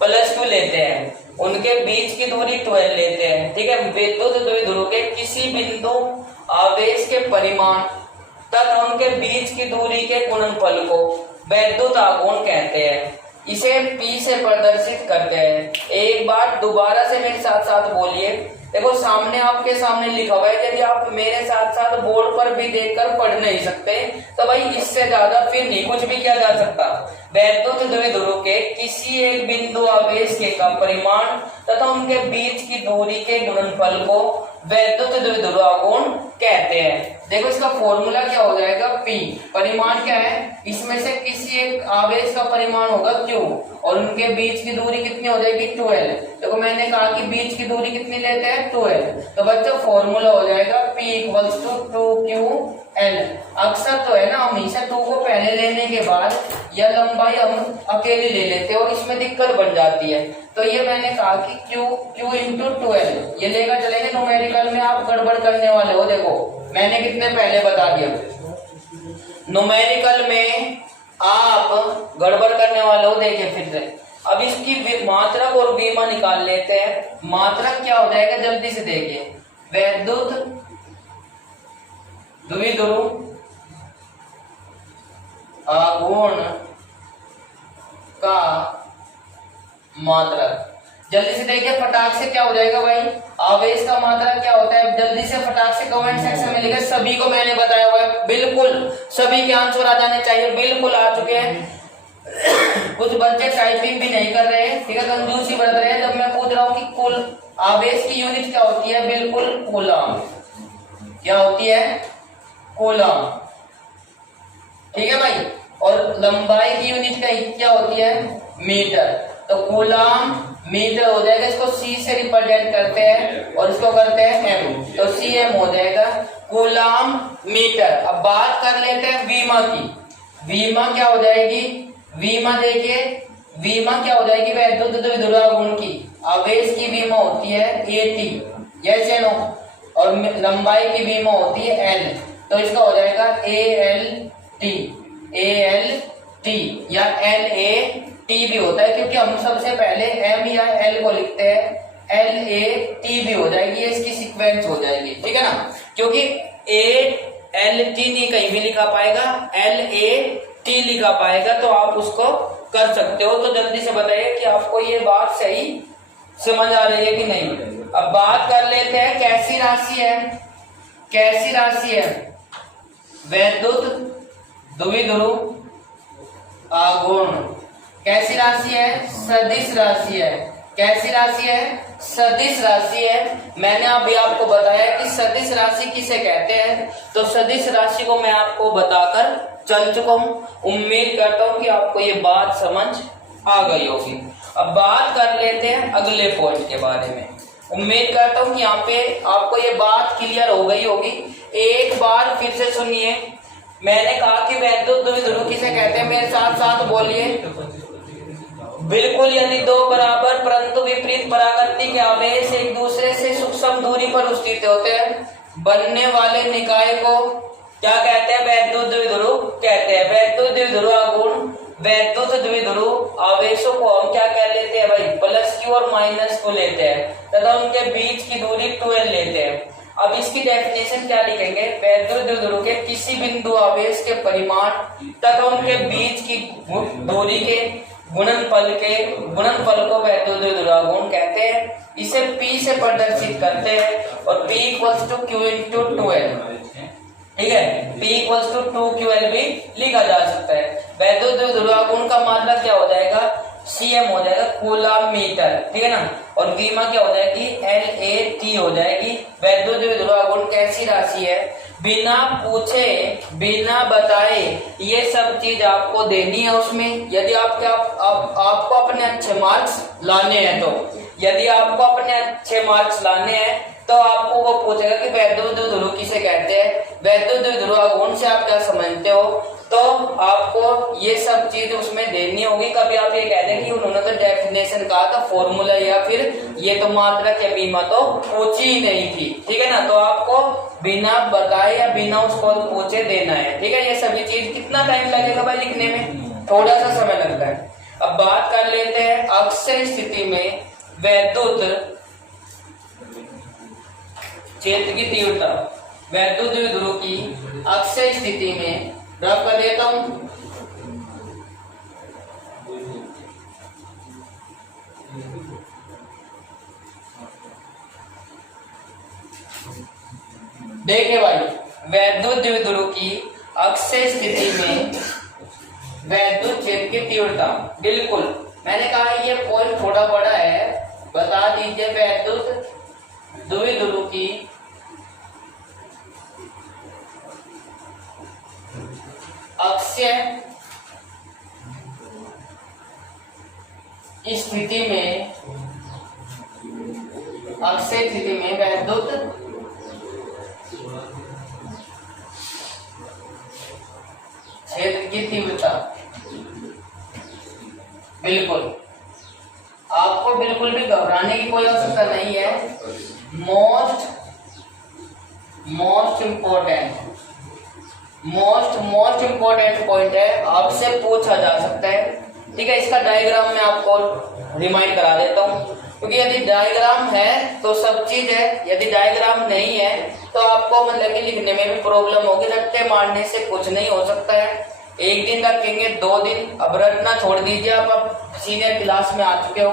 प्लस क्यू लेते हैं, उनके बीच की दूरी 12 लेते हैं। ठीक है, वैद्युत द्विध्रुव के किसी बिंदु आवेश के परिमाण तथा उनके बीच की दूरी के गुणनफल को वैद्युत आघूर्ण कहते हैं। इसे P से प्रदर्शित करते हैं। एक बार दोबारा से मेरे साथ साथ बोलिए। देखो सामने आपके सामने लिखा हुआ है, यदि आप मेरे साथ साथ बोर्ड पर भी देखकर पढ़ नहीं सकते तो भाई इससे ज्यादा फिर नहीं कुछ भी किया जा सकता। वैद्युत द्विध्रुव के किसी एक बिंदु आवेश के का परिमाण तथा उनके बीच की दूरी के गुणनफल को वैद्युत द्विध्रुव आघूर्ण कहते हैं। देखो इसका फॉर्मूला क्या हो जाएगा, P। परिमाण क्या है, इसमें से किसी एक आवेश का परिमाण होगा Q और उनके बीच की दूरी कितनी हो जाएगी 2L। देखो मैंने कहा कि बीच की दूरी कितनी लेते हैं 2L, तो बच्चों फॉर्मूला हो जाएगा P = 2QL। अक्सर तो है ना हमेशा 2 को पहले लेने के बाद यह लंबाई हम अकेली ले लेते हैं और इसमें दिक्कत बन जाती है। तो ये मैंने कहा कि Q × 2L ये लेकर चलेंगे। न्यूमेरिकल में आप गड़बड़ करने वाले हो। देखो मैंने कितने पहले बता दिया, न्यूमेरिकल में आप गड़बड़ करने वाले हो। देखिए फिर से अब इसकी मात्रक और बीमा निकाल लेते हैं। मात्रक क्या हो जाएगा जल्दी से देखिए, वैद्युत द्विध्रुव आघूर्ण का मात्रक। जल्दी से देखिए फटाक से क्या हो जाएगा भाई, आवेश का मात्रक क्या होता है, जल्दी से फटाक से कमेंट सेक्शन में लिखे। सभी को मैंने बताया हुआ है, बिल्कुल सभी के आंसर आ जाने चाहिए। बिल्कुल आ चुके हैं। कुछ बच्चे टाइपिंग भी नहीं कर रहे हैं, ठीक है, कंजूसी बरत रहे हैं। जब मैं पूछ रहा हूँ कि कुल आवेश की यूनिट क्या होती है, बिल्कुल कूलम। क्या होती है, कूलम, ठीक है भाई। और लंबाई की यूनिट क्या होती है, मीटर। तो कूलम मीटर हो जाएगा, इसको C से रिप्रेजेंट करते हैं और इसको करते हैं M, तो CM हो जाएगा कूलम मीटर। अब बात कर लेते हैं वीमा की। वीमा क्या हो जाएगी, वीमा देखिए, वीमा क्या हो जाएगी, वैद्युत द्विध्रुव आघूर्ण की आवेश की वीमा होती है AT, यस या नो, और लंबाई की वीमा होती है L, तो इसका हो जाएगा ALT, ALT या LAT भी होता है, क्योंकि हम सबसे पहले M या L को लिखते हैं, LAT भी हो जाएगी, ये इसकी सीक्वेंस हो जाएगी, ठीक है ना। क्योंकि ALT नहीं कहीं भी लिखा पाएगा, LAT लिखा पाएगा, तो आप उसको कर सकते हो। तो जल्दी से बताइए कि आपको ये बात सही समझ आ रही है कि नहीं। अब बात कर लेते हैं कैसी राशि है, कैसी राशि है, वैद्युत द्विध्रुव आघूर्ण कैसी राशि है, सदिश राशि है। कैसी राशि है, सदिश राशि है। मैंने अभी आपको बताया कि सदिश राशि किसे कहते हैं, तो सदिश राशि को मैं आपको बताकर चल चुका हूं। उम्मीद करता हूं कि आपको ये बात समझ आ गई होगी। अब बात कर लेते हैं अगले पॉइंट के बारे में। उम्मीद करता हूं कि यहाँ पे आपको ये बात क्लियर हो गई होगी। एक बार फिर से सुनिए, मैंने कहा कि वैद्युत द्विध्रुव किसे कहते हैं, मेरे साथ साथ बोलिए। बिल्कुल, यदि दो बराबर परंतु विपरीत परावर्ती के आवेश एक दूसरे से सूक्ष्म दूरी पर स्थित होते हैं, बनने वाले निकाय को क्या कहते हैं, वैद्युत द्विध्रुव कहते हैं। वैद्युत द्विध्रुव आघूर्ण, वैद्युत द्विध्रुव आवेशों को हम क्या कह लेते हैं भाई, +Q और -Q लेते हैं तथा उनके बीच की दूरी 2L लेते हैं। अब इसकी डेफिनेशन क्या लिखेंगे, वैद्युत द्विध्रुव के किसी बिंदु आवेश के परिमाण तथा उनके बीच की दूरी के गुणनफल को वैद्युत द्विध्रुव आघूर्ण कहते हैं। इसे P से प्रदर्शित करते हैं और P = Q × 2L, ठीक है, P = 2QL भी लिखा जा सकता है। वैद्युत द्विध्रुव आघूर्ण का मात्रक क्या हो जाएगा, CM हो जाएगा, कूलम मीटर, ठीक है ना। और वीमा क्या हो जाएगी, LAT हो जाएगी। वैद्युत द्विध्रुव आघूर्ण कैसी राशि है, बिना पूछे बिना बताए ये सब चीज आपको देनी है उसमें। यदि आपको अपने अच्छे मार्क्स लाने हैं, तो यदि आपको अपने अच्छे मार्क्स लाने हैं तो आपको वो पूछेगा कि वैद्युत द्विध्रुव किसे कहते हैं, वैद्युत द्विध्रुव आघूर्ण से आप क्या समझते हो, तो आपको ये सब चीज उसमें देनी होगी। कभी आप ये कह दें कि उन्होंने तो डेफिनेशन कहा था, फॉर्मूला या फिर ये तो मात्रक या बीमा तो पूछी ही नहीं थी, ठीक है ना। तो आपको बिना बताए या बिना उसको पूछे देना है, ठीक है। ये सभी चीज कितना टाइम लगेगा भाई लिखने में, थोड़ा सा समय लगता है। अब बात कर लेते हैं अक्षय स्थिति में वैद्युत क्षेत्र की तीव्रता, वैद्युत द्विध्रुव की अक्षय स्थिति में रफ कर देता हूं। देखिए भाई, वैद्युत द्विध्रुव की अक्षीय स्थिति में वैद्युत क्षेत्र की तीव्रता, बिल्कुल मैंने कहा ये पॉइंट थोड़ा बड़ा है, बता दीजिए वैद्युत द्विध्रुव की अक्षीय स्थिति में वैद्युत क्षेत्र की तीव्रता, बिल्कुल आपको बिल्कुल भी घबराने की कोई आवश्यकता नहीं है। मोस्ट इम्पोर्टेंट पॉइंट है, आपसे पूछा जा सकता है। ठीक है, इसका डायग्राम मैं आपको रिमाइंड करा देता हूँ, क्योंकि यदि डायग्राम है तो सब चीज है, यदि डायग्राम नहीं है तो आपको मतलब कि लिखने में भी प्रॉब्लम होगी। रट्टे मारने से कुछ नहीं हो सकता है। एक दिन रखेंगे, 2 दिन, अब रटना छोड़ दीजिए। आप सीनियर क्लास में आ चुके हो।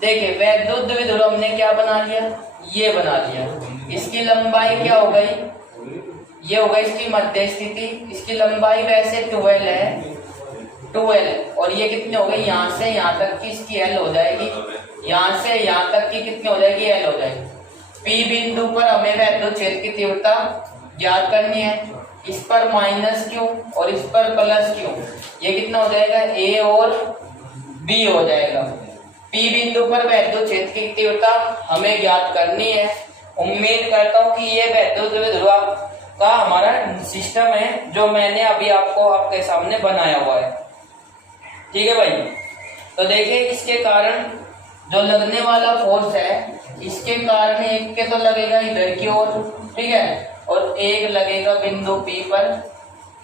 देखिए वैद्युत द्विध्रुव हमने क्या बना लिया, ये बना लिया। इसकी लंबाई क्या हो गई, ये हो गई इसकी मध्य स्थिति। इसकी लंबाई वैसे 12 है, 12, और ये कितनी हो गई, यहाँ से यहाँ तक की इसकी L हो जाएगी, यहाँ से यहाँ तक की कितनी हो जाएगी, L हो जाएगी। P बिंदु पर हमें वैद्युत क्षेत्र की तीव्रता ज्ञात करनी है। इस पर माइनस क्यू और इस पर प्लस क्यू, ये कितना हो जाएगा, A और B हो जाएगा। P बिंदु पर वैद्युत क्षेत्र की तीव्रता हमें ज्ञात करनी है। उम्मीद करता हूँ कि ये वैद्युत द्विध्रुव का हमारा सिस्टम है जो मैंने अभी आपके सामने बनाया हुआ है। ठीक है भाई, तो देखिए इसके कारण जो लगने वाला फोर्स है, इसके कारण एक के तो लगेगा इधर की ओर, ठीक है, और एक लगेगा बिंदु P पर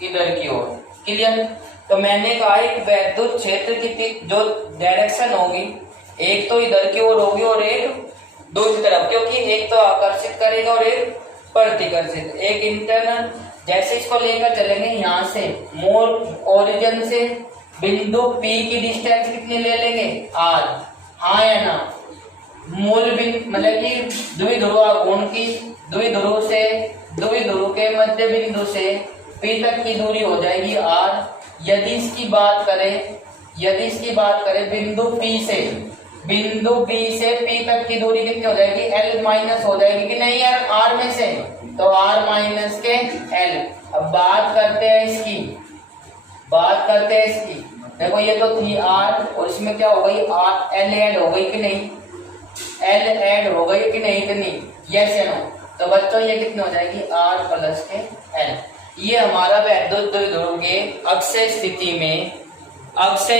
इधर की ओर। क्लियर? तो मैंने कहा एक वैद्युत क्षेत्र की जो डायरेक्शन होगी, एक तो इधर की ओर होगी और एक दूसरी तरफ, क्योंकि एक तो आकर्षित करेगा और एक प्रतिकर्षित। एक इंटरनल, जैसे इसको लेकर चलेंगे यहाँ से मूल ओरिजिन से बिंदु P की डिस्टेंस कितनी ले लेंगे, r, हाँ या ना। मूल बिंदु मतलब कि द्विध्रुव कोण की द्विध्रुव के मध्य बिंदु से P तक की दूरी हो जाएगी r। यदि इसकी बात करें बिंदु P से P तक की दूरी कितनी हो जाएगी, L माइनस हो जाएगी कि नहीं यार, R में से, तो R माइनस के L। अब बात करते हैं इसकी, देखो ये तो थी R और इसमें क्या हो गई, L ऐड हो गई कि नहीं, L ऐड हो गई कि नहीं, इतनी, यस या नो। तो बच्चों ये कितनी हो जाएगी, R प्लस के L। ये हमारा वैद्युत द्विध्रुव के अक्षीय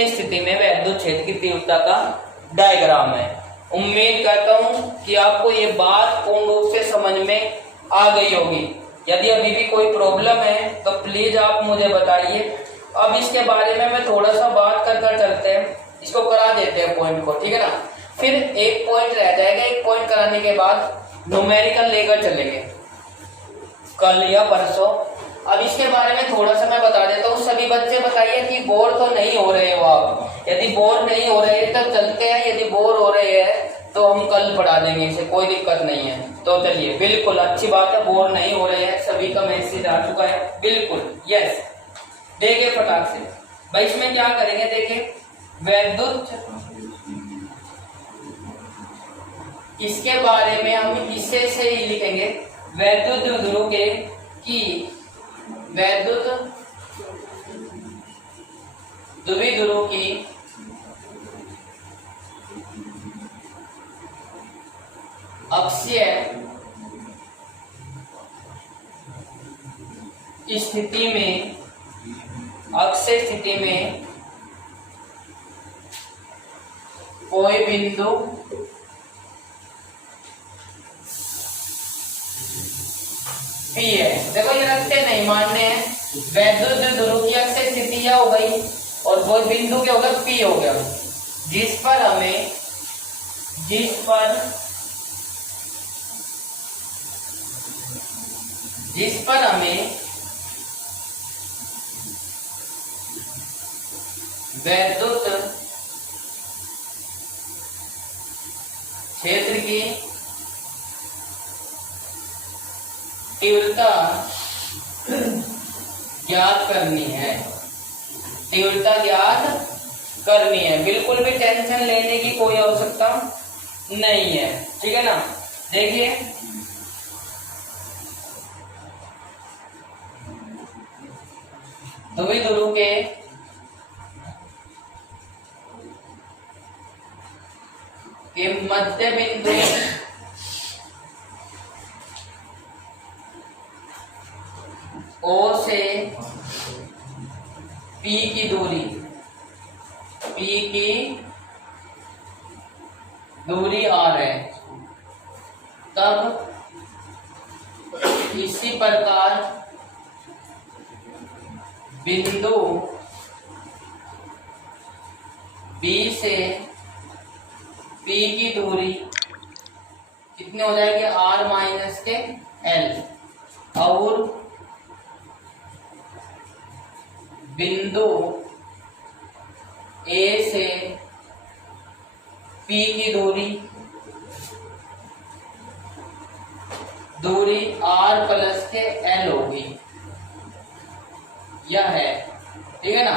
स्थिति में वैद्युत क्षेत्र की तीव्रता का डायग्राम है। उम्मीद करता हूं कि आपको ये बात पूर्ण रूप से समझ में आ गई होगी। यदि अभी भी कोई प्रॉब्लम है तो प्लीज आप मुझे बताइए। अब इसके बारे में मैं थोड़ा सा बात कर चलते हैं, इसको करा देते हैं पॉइंट को, ठीक है ना। फिर एक पॉइंट रह जाएगा, एक पॉइंट कराने के बाद न्यूमेरिकल लेकर चलेंगे कल या परसों। अब इसके बारे में थोड़ा सा मैं बता देता हूँ। सभी बच्चे बताइए कि बोर तो नहीं हो रहे हो आप। यदि बोर नहीं हो रहे तो चलते हैं, यदि बोर हो रहे हैं तो हम कल पढ़ा देंगे, इसे कोई दिक्कत नहीं है। तो चलिए, बिल्कुल अच्छी बात है, बोर नहीं हो रहे हैं, सभी का मैसेज आ चुका है, बिल्कुल यस। देखिए फटाक से भाई, इसमें क्या करेंगे, देखिए वैद्युत, इसके बारे में हम इससे से ही लिखेंगे, वैद्युत द्विध्रुव के की वैद्युत द्विध्रुव की अक्षीय स्थिति में कोई बिंदु P है। देखो ये रखते नहीं, मानने हैं वैद्युत द्विध्रुव की अक्षीय स्थिति यह हो गई और वो बिंदु क्या हो गया, P हो गया, जिस पर हमें वैद्युत क्षेत्र की तीव्रता ज्ञात करनी है, तीव्रता ज्ञात करनी है। बिल्कुल भी टेंशन लेने की कोई आवश्यकता नहीं है, ठीक है ना। देखिए द्विध्रुव के मध्य बिंदु O से P की दूरी R है। तब इसी प्रकार बिंदु B से P की दूरी कितनी हो जाएगी, R माइनस के L, और बिंदु A से P की दूरी R प्लस के L होगी, यह है, ठीक है ना।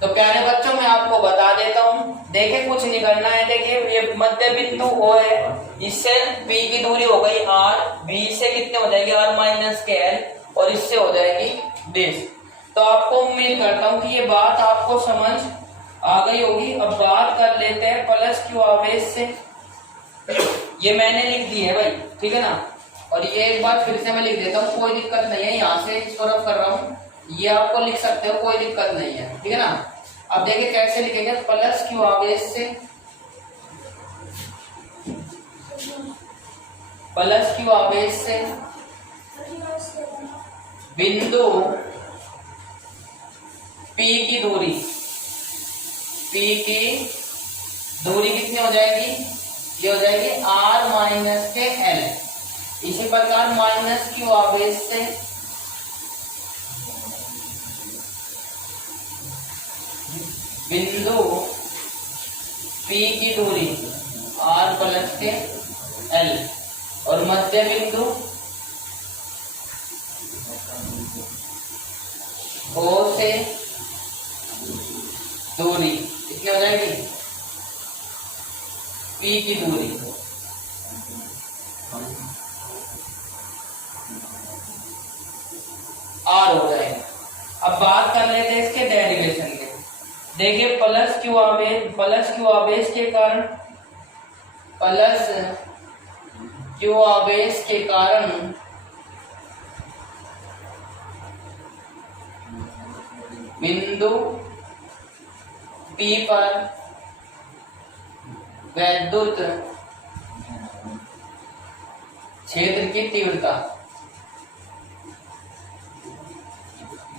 तो प्यारे बच्चों मैं आपको बता देता हूं, देखिए कुछ निकलना है। देखिए ये मध्य बिंदु O है, इससे P की दूरी हो गई R, B से कितने हो जाएगी R माइनस के L, और इससे हो जाएगी 20। तो आपको उम्मीद करता हूं कि ये बात आपको समझ आ गई होगी। अब बात कर लेते हैं प्लस क्यू आवेश से। ये मैंने लिख दी है भाई, ठीक है ना। और ये एक बात फिर से मैं लिख देता हूँ, कोई दिक्कत नहीं है, यहाँ से इसको रफ कर रहा हूँ, ये आपको लिख सकते हो, कोई दिक्कत नहीं है, ठीक है ना। अब देखिए कैसे लिखेंगे, प्लस क्यू आवेश से, प्लस क्यू आवेश से बिंदु P की दूरी कितनी हो जाएगी, ये हो जाएगी R माइनस के L। इसी प्रकार माइनस क्यू आवेश से बिंदु P की दूरी R प्लस के L, और मध्य बिंदु O से दूरी कितनी हो जाएगी, P की दूरी R हो जाएगा। अब बात कर लेते हैं इसके डेरिवेशन के। देखिए प्लस क्यू आवेश के कारण, प्लस क्यू आवेश के कारण बिंदु P पर वैद्युत क्षेत्र की तीव्रता,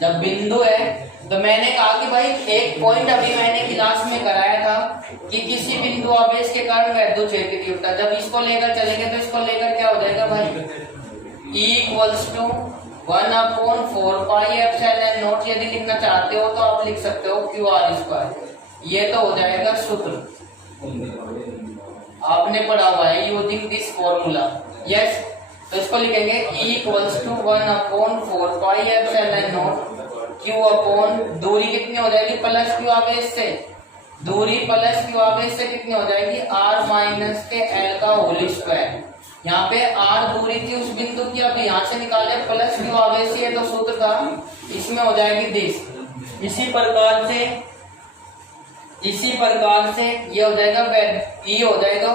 जब बिंदु है तो मैंने कहा कि भाई एक पॉइंट अभी मैंने क्लास में कराया था कि किसी बिंदु आवेश के कारण वैद्युत क्षेत्र की तीव्रता, जब इसको लेकर चलेंगे तो इसको लेकर क्या हो जाएगा भाई, E equals to 1/4 pi epsilon naught. यदि लिखना चाहते हो तो आप लिख सकते हो QR²। ये तो हो जाएगा सूत्र, आपने पढ़ा हुआ है, यूजिंग दिस फॉर्मूला, यस। तो इसको लिखेंगे E equals to 1/4 pi epsilon not Q upon दूरी कितनी हो जाएगी, प्लस क्यू आवेश से, दूरी प्लस क्यू आवेश से कितनी हो जाएगी, R माइनस के L का होल स्क्वायर। यहाँ पे R दूरी थी उस बिंदु की, अब यहाँ से निकाले प्लस क्यू आवेश है तो सूत्र था, इसमें हो जाएगी 10। इसी प्रकार से ये हो जाएगा, E हो जाएगा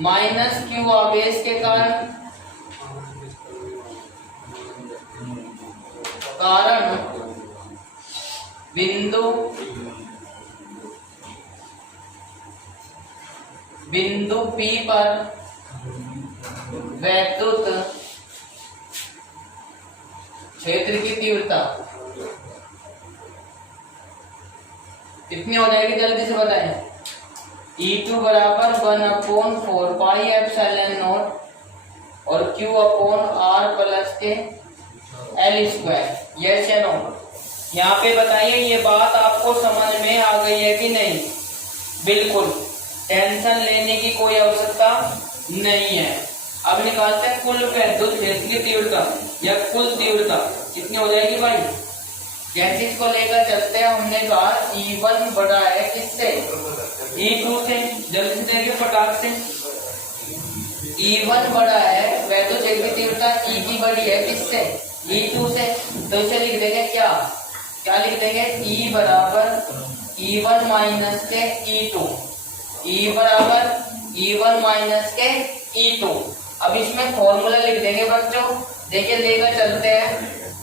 माइनस क्यू आवेश के कारण बिंदु P पर वैद्युत क्षेत्र की तीव्रता कितनी हो जाएगी, जल्दी से बताएं। E2 बराबर 1/4 पाई एप्सिलॉन नॉट और Q अपॉन R प्लस के L²। यस या नो? यहाँ पे बताइए ये बात आपको समझ में आ गई है कि नहीं? बिल्कुल टेंशन लेने की कोई आवश्यकता नहीं है। अब निकालते हैं कुल वैद्युत क्षेत्र की तीव्रता या कुल तीव्रता कितनी हो जाएगी भाई। जैसे इसको लेकर चलते हैं, हमने कहा E1 बड़ा है किससे, E2 से। जल्दी से देखिए फटाक से, E1 बड़ा है वैद्युत क्षेत्र की तीव्रता E की बड़ी है किससे, E2 से। तो इसे लिख देंगे क्या, क्या लिख देंगे, E बराबर E1 माइनस के E2, E बराबर E1 माइनस के E2। अब इसमें फॉर्मूला लिख देंगे बच्चों, देखिए लेकर चलते हैं,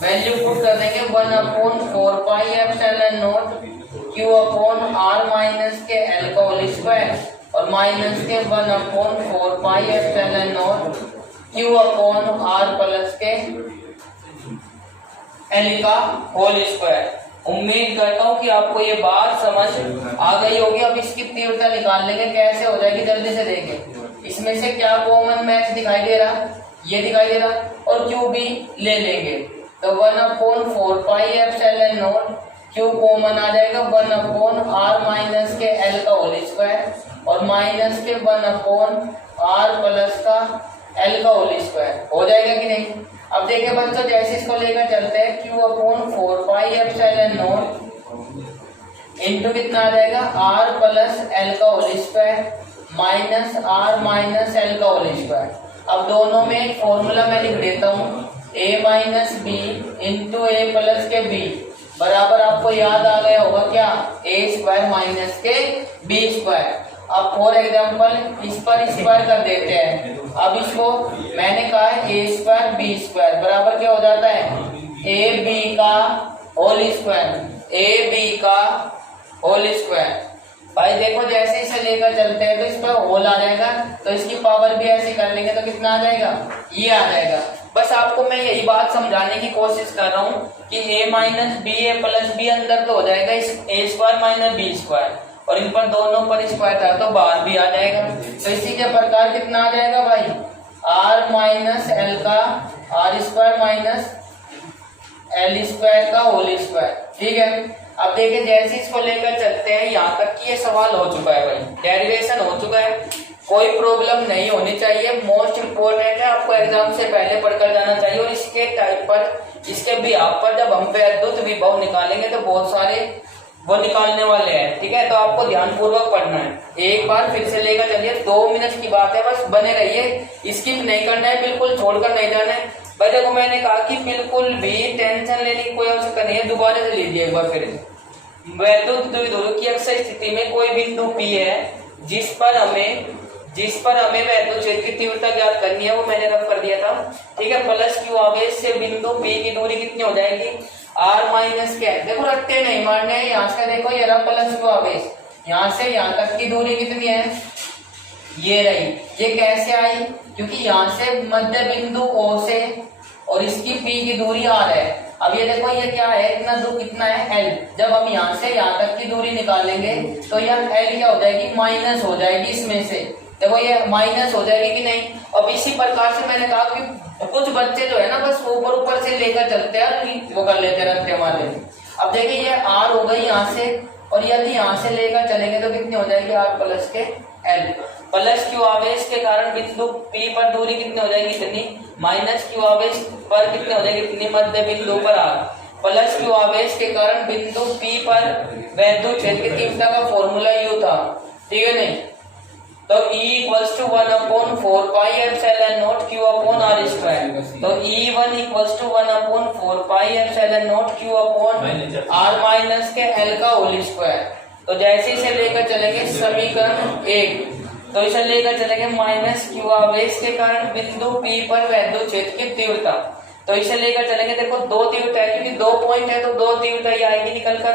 वैल्यू पुट कर देंगे 1/4 pi epsilon not Q upon R minus के L का होल स्क्वायर और माइनस के 1/4 pi epsilon not Q upon R plus के L का होल स्क्वायर। उम्मीद करता हूँ कि आपको ये बात समझ आ गई होगी। अब इसकी तीव्रता निकाल लेंगे, कैसे हो जाएगी जल्दी से देखें। इसमें से क्या कॉमन मैच दिखाई दे रहा, ये दिखाई दे रहा, और Q भी ले लेंगे तो 1/4 pi epsilon not Q common आ जाएगा 1/R माइनस के L का होल स्क्वायर और माइनस के 1/R प्लस का L का होल स्क्वायर। हो जाएगा कि नहीं। अब देखिए बच्चों, जैसे इसको लेकर चलते हैं Q/4 pi epsilon not into कितना आ जाएगा R प्लस L का whole square minus R minus L का होल स्क्वायर। अब दोनों में एक फॉर्मूला मैं लिख देता हूँ, A minus B into A plus के B बराबर, आपको याद आ गया होगा क्या, A स्क्वायर माइनस के B स्क्वायर। अब फॉर एग्जाम्पल इस पर स्क्वायर कर देते हैं। अब इसको मैंने कहा है A स्क्वायर B स्क्वायर बराबर क्या हो जाता है, AB का होल स्क्वायर, AB का होल स्क्वायर। भाई देखो जैसे इसे लेकर चलते हैं तो इस पर होल आ जाएगा, तो इसकी पावर भी ऐसे कर लेंगे तो कितना आ जाएगा, ये आ जाएगा। बस आपको मैं यही बात समझाने की कोशिश कर रहा हूँ कि A minus B A plus B अंदर तो हो जाएगा A square minus B square, और इन पर दोनों पर स्क्वायर था तो बाहर भी आ जाएगा। तो इसी के प्रकार कितना आ जाएगा भाई, R माइनस L का R square minus L square का होल स्क्वायर। ठीक है। अब देखिए जैसे इसको लेकर चलते हैं, यहाँ तक कि ये सवाल हो चुका है भाई, डेरिवेशन हो चुका है, कोई प्रॉब्लम नहीं होनी चाहिए। मोस्ट इम्पोर्टेंट है, आपको एग्जाम से पहले पढ़कर जाना चाहिए। और इसके टाइप पर, इसके बिहाफ पर जब हम वैद्युत विभव निकालेंगे तो बहुत सारे वो निकालने वाले हैं। ठीक है, तो आपको ध्यान पूर्वक पढ़ना है। एक बार फिर से लेकर चलिए, 2 मिनट की बात है, बस बने रहिए, स्किप नहीं करना है, बिल्कुल छोड़कर नहीं जाना है। भाई देखो मैंने कहा कि बिल्कुल भी टेंशन लेने की कोई आवश्यकता नहीं है। दोबारा से लीजिए एक बार फिर। वैद्युत द्विध्रुव की अक्षय स्थिति में कोई बिंदु P है जिस पर हमें वैद्युत क्षेत्र की तीव्रता ज्ञात करनी है, वो मैंने रफ कर दिया था। ठीक है, प्लस Q आवेश से बिंदु P की दूरी कितनी हो जाएगी, R माइनस क्या है, देखो रट्टे नहीं मारने हैं। यहाँ से देखो ये रहा प्लस Q आवेश, यहाँ से यहाँ तक की दूरी कितनी है, ये रही। ये कैसे आई, क्योंकि यहाँ से मध्य बिंदु O से और इसकी P की दूरी R है। अब ये देखो ये क्या है, इतना दूर कितना है L। जब हम यहाँ से यहाँ तक की दूरी निकालेंगे तो यह L क्या हो जाएगी, माइनस हो जाएगी इसमें से। देखो ये माइनस हो जाएगी कि नहीं। अब इसी प्रकार से मैंने कहा कि कुछ बच्चे जो है ना बस ऊपर से लेकर चलते हैं, वो कर लेते रहते वाले। अब देखिए ये R हो गई यहाँ से, और यदि यहाँ से लेकर चलेंगे तो कितनी हो जाएगी, R प्लस के L। प्लस Q आवेश के कारण बिंदु P पर दूरी कितनी हो जाएगी, इतनी, माइनस Q आवेश पर कितनी हो जाएगी, इतनी, मध्य बिंदु पर R। प्लस Q आवेश के कारण बिंदु P पर वैद्युत क्षेत्र की तीव्रता का फॉर्मूला U था। ठीक है नहीं, तो E equals to 1/4 pi epsilon not Q upon R square. तो E1 equals to 1/4 pi epsilon not Q upon R minus के L का होल स्क्वायर। तो जैसे इसे लेकर चलेंगे समीकरण 1, तो इसे लेकर चलेंगे माइनस Q आवेश के कारण बिंदु P पर वैद्युत क्षेत्र की तीव्रता। तो इसे लेकर चलेंगे, देखो दो तीव्रता है, क्योंकि 2 पॉइंट है तो 2 तीव्रता ही आएगी निकलकर।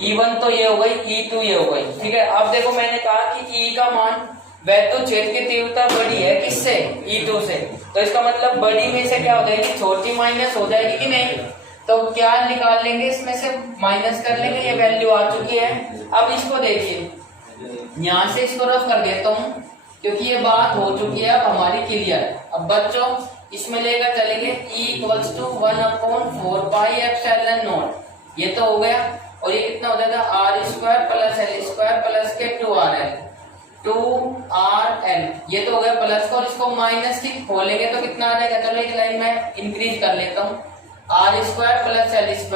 E1 तो ये हो गई, E2 ये हो गई। ठीक है, अब देखो मैंने कहा कि E का मान वैद्युत क्षेत्र की तीव्रता बड़ी है किससे, E2 से। तो इसका मतलब बड़ी में से क्या हो जाएगी, छोटी माइनस हो जाएगी कि नहीं। तो क्या निकाल लेंगे, इसमें से माइनस कर लेंगे, ये वैल्यू आ चुकी है। अब इसको देखिए, यहाँ से इसको रफ कर देता हूँ क्योंकि ये बात हो चुकी है अब हमारी क्लियर। अब बच्चों इसमें लेकर चलेंगे E equals to 1/4 pi epsilon naught, ये तो हो गया। और ये कितना हो जाएगा, R square plus L square plus के 2R है। 2RL, ये तो हो गया प्लस का, और इसको माइनस की खोलेंगे तो कितना आ जाएगा। चलो एक लाइन में इंक्रीज कर लेता हूँ, R² प्लस L²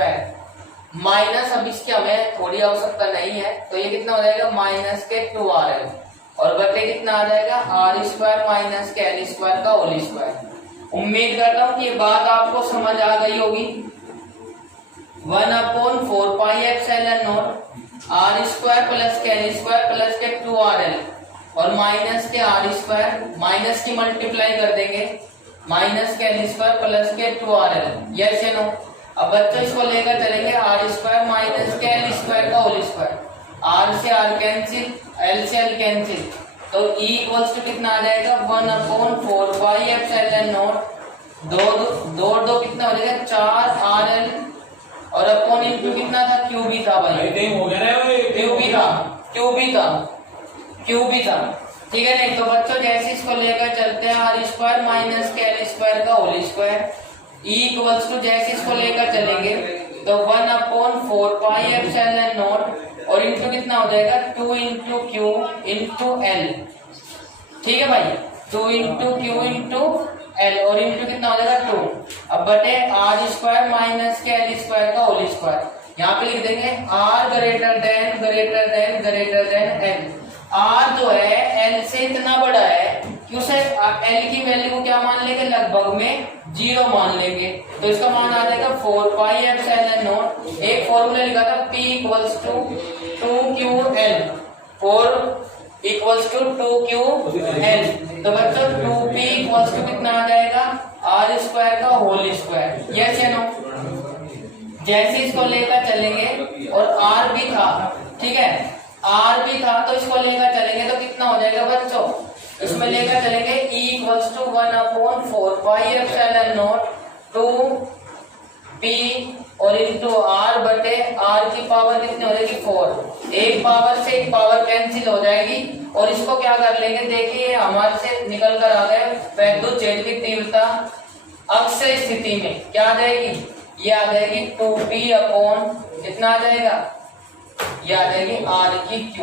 माइनस, अब इसकी हमें थोड़ी आवश्यकता नहीं है, तो ये कितना हो जाएगा माइनस के 2RL, और बटे कितना आ जाएगा R² माइनस के L² का होल स्क्वायर। उम्मीद करता हूँ कि ये बात आपको समझ आ गई होगी। 1/4 pi epsilon not R² plus के L² प्लस के 2RL और माइनस के R², माइनस की मल्टीप्लाई कर देंगे, माइनस के L² प्लस के 2RL, यस या नो। अब बच्चों इसको लेकर चलेंगे R² माइनस के L² का होल स्क्वायर, R से R कैंसिल, L से L कैंसिल, तो E इक्वल्स टू कितना आ जाएगा 1/4 पाई एप्सिलॉन नॉट, दो कितना हो जाएगा 4RL, और अपॉन इंटू कितना था Q भी था भाई, Q भी था, ठीक है नहीं। तो बच्चों जैसे इसको लेकर चलते हैं R² माइनस के L² का whole square, E equals to जैसे इसको लेकर चलेंगे तो 1/4 पाई एप्सिलॉन नॉट और इंटू कितना हो जाएगा 2 इंटू Q इंटू L, ठीक है भाई, 2 इंटू Q इंटू L और इंटू कितना हो जाएगा 2, अब बटे R² माइनस के L² का होल स्क्वायर, यहाँ पे लिख देंगे R greater than L। R जो है L से इतना बड़ा है, क्यों से L की वैल्यू को क्या मान लेंगे, लगभग में 0 मान लेंगे, तो इसका मान आ जाएगा 4 पाई एप्सिलॉन नॉट, एक फॉर्मूला लिखा था P equals to 2QL, 4 equals to 2QL, तो बच्चों 2P इक्वल्स टू कितना आ जाएगा R² का होल स्क्वायर, यस या नो। जैसे इसको लेकर चलेंगे और R भी था, ठीक है, R भी था, तो इसको लेकर चलेंगे तो कितना हो जाएगा बच्चों, इसमें लेकर चलेंगे E equals to 1/4 pi epsilon naught 2P और इंटू R बटे R की पावर कितनी हो जाएगी 4, एक पावर से एक पावर कैंसिल हो जाएगी, और इसको क्या कर लेंगे, देखिए हमारे से निकल कर आ गए वैद्युत क्षेत्र की तीव्रता अक्षय स्थिति में क्या आ जाएगी, ये आ जाएगी 2P अपॉन कितना आ जाएगा, ये आ जाएगी R की Q,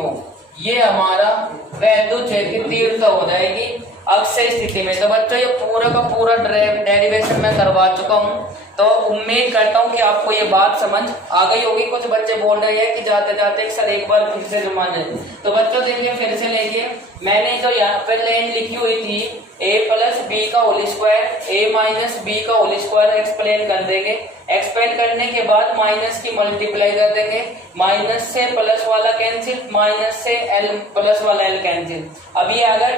ये हमारा वैद्युत क्षेत्र की तीव्रता हो जाएगी अक्षय स्थिति में। तो बच्चों ये पूरा का पूरा डेरिवेशन मैं करवा चुका हूँ, तो उम्मीद करता हूँ कि आपको ये बात समझ आ गई होगी। कुछ बच्चे बोल रहे हैं कि जाते जाते सर एक बार फिर से जमा जाए, तो बच्चों देखिए फिर से लेके मैंने जो यहाँ पे लाइन लिखी हुई थी a प्लस बी का whole square, a minus B का होल स्क्वायर एक्सप्लेन कर देंगे, एक्सप्लेन करने के बाद माइनस की मल्टीप्लाई कर देंगे, माइनस से प्लस वाला कैंसिल, माइनस से L प्लस वाला L कैंसिल, अभी अगर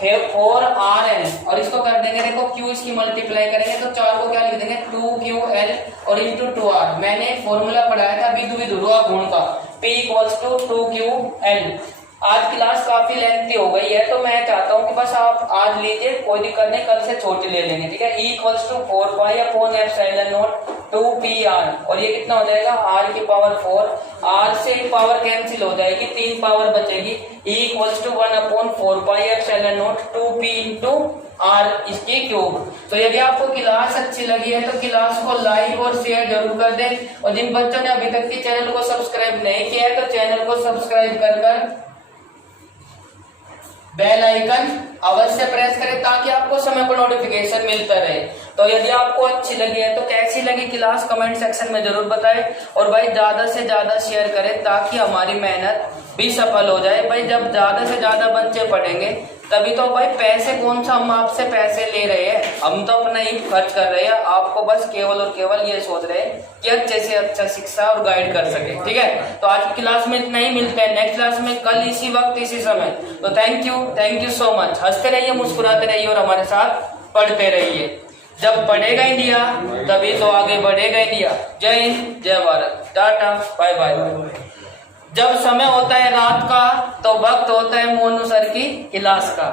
4RL और इसको कर देंगे, देखो Q इसकी मल्टीप्लाई करेंगे तो 4 को क्या लिख देंगे 2QL और इंटू 2R, मैंने फॉर्मूला पढ़ाया था विध्रुवा गुण का, P इक्वल्स टू 2QL। आज क्लास काफी लेंथी हो गई है, तो मैं चाहता हूँ कि बस आप आज लीजिए, कोई दिक्कत नहीं, कल से छोटी ले लेंगे, ठीक है। E equals to 4 pi upon epsilon naught 2PR और ये कितना हो जाएगा R की पावर 4, R से एक पावर कैंसिल हो जाएगी, 3 पावर बचेगी, E equals to 1/4 pi epsilon naught 2P into R इसकी क्यूब। तो यदि आपको क्लास अच्छी लगी है तो क्लास को लाइक और शेयर जरूर कर दें, और जिन बच्चों ने अभी तक के चैनल को सब्सक्राइब नहीं किया है तो चैनल को सब्सक्राइब कर बेल आइकन अवश्य प्रेस करें ताकि आपको समय पर नोटिफिकेशन मिलता रहे। तो यदि आपको अच्छी लगी है तो कैसी लगी क्लास कमेंट सेक्शन में जरूर बताएं, और भाई ज्यादा से ज्यादा शेयर करें ताकि हमारी मेहनत भी सफल हो जाए। भाई जब ज्यादा से ज्यादा बच्चे पढ़ेंगे तभी तो भाई पैसे कौन सा हम आपसे पैसे ले रहे हैं, हम तो अपना ही खर्च कर रहे हैं, आपको बस केवल और केवल ये सोच रहे हैं कि अच्छे से अच्छा शिक्षा और गाइड कर सके, ठीक है। तो आज की क्लास में इतना ही, मिलते हैं नेक्स्ट क्लास में कल इसी वक्त इसी समय। तो थैंक यू सो मच, हंसते रहिए, मुस्कुराते रहिए और हमारे साथ पढ़ते रहिए। जब पढ़ेगा इंडिया तभी तो आगे बढ़ेगा इंडिया। जय हिंद, जय भारत, टाटा, बाय बाय। जब समय होता है रात का तो वक्त होता है मोनू सर की क्लास का।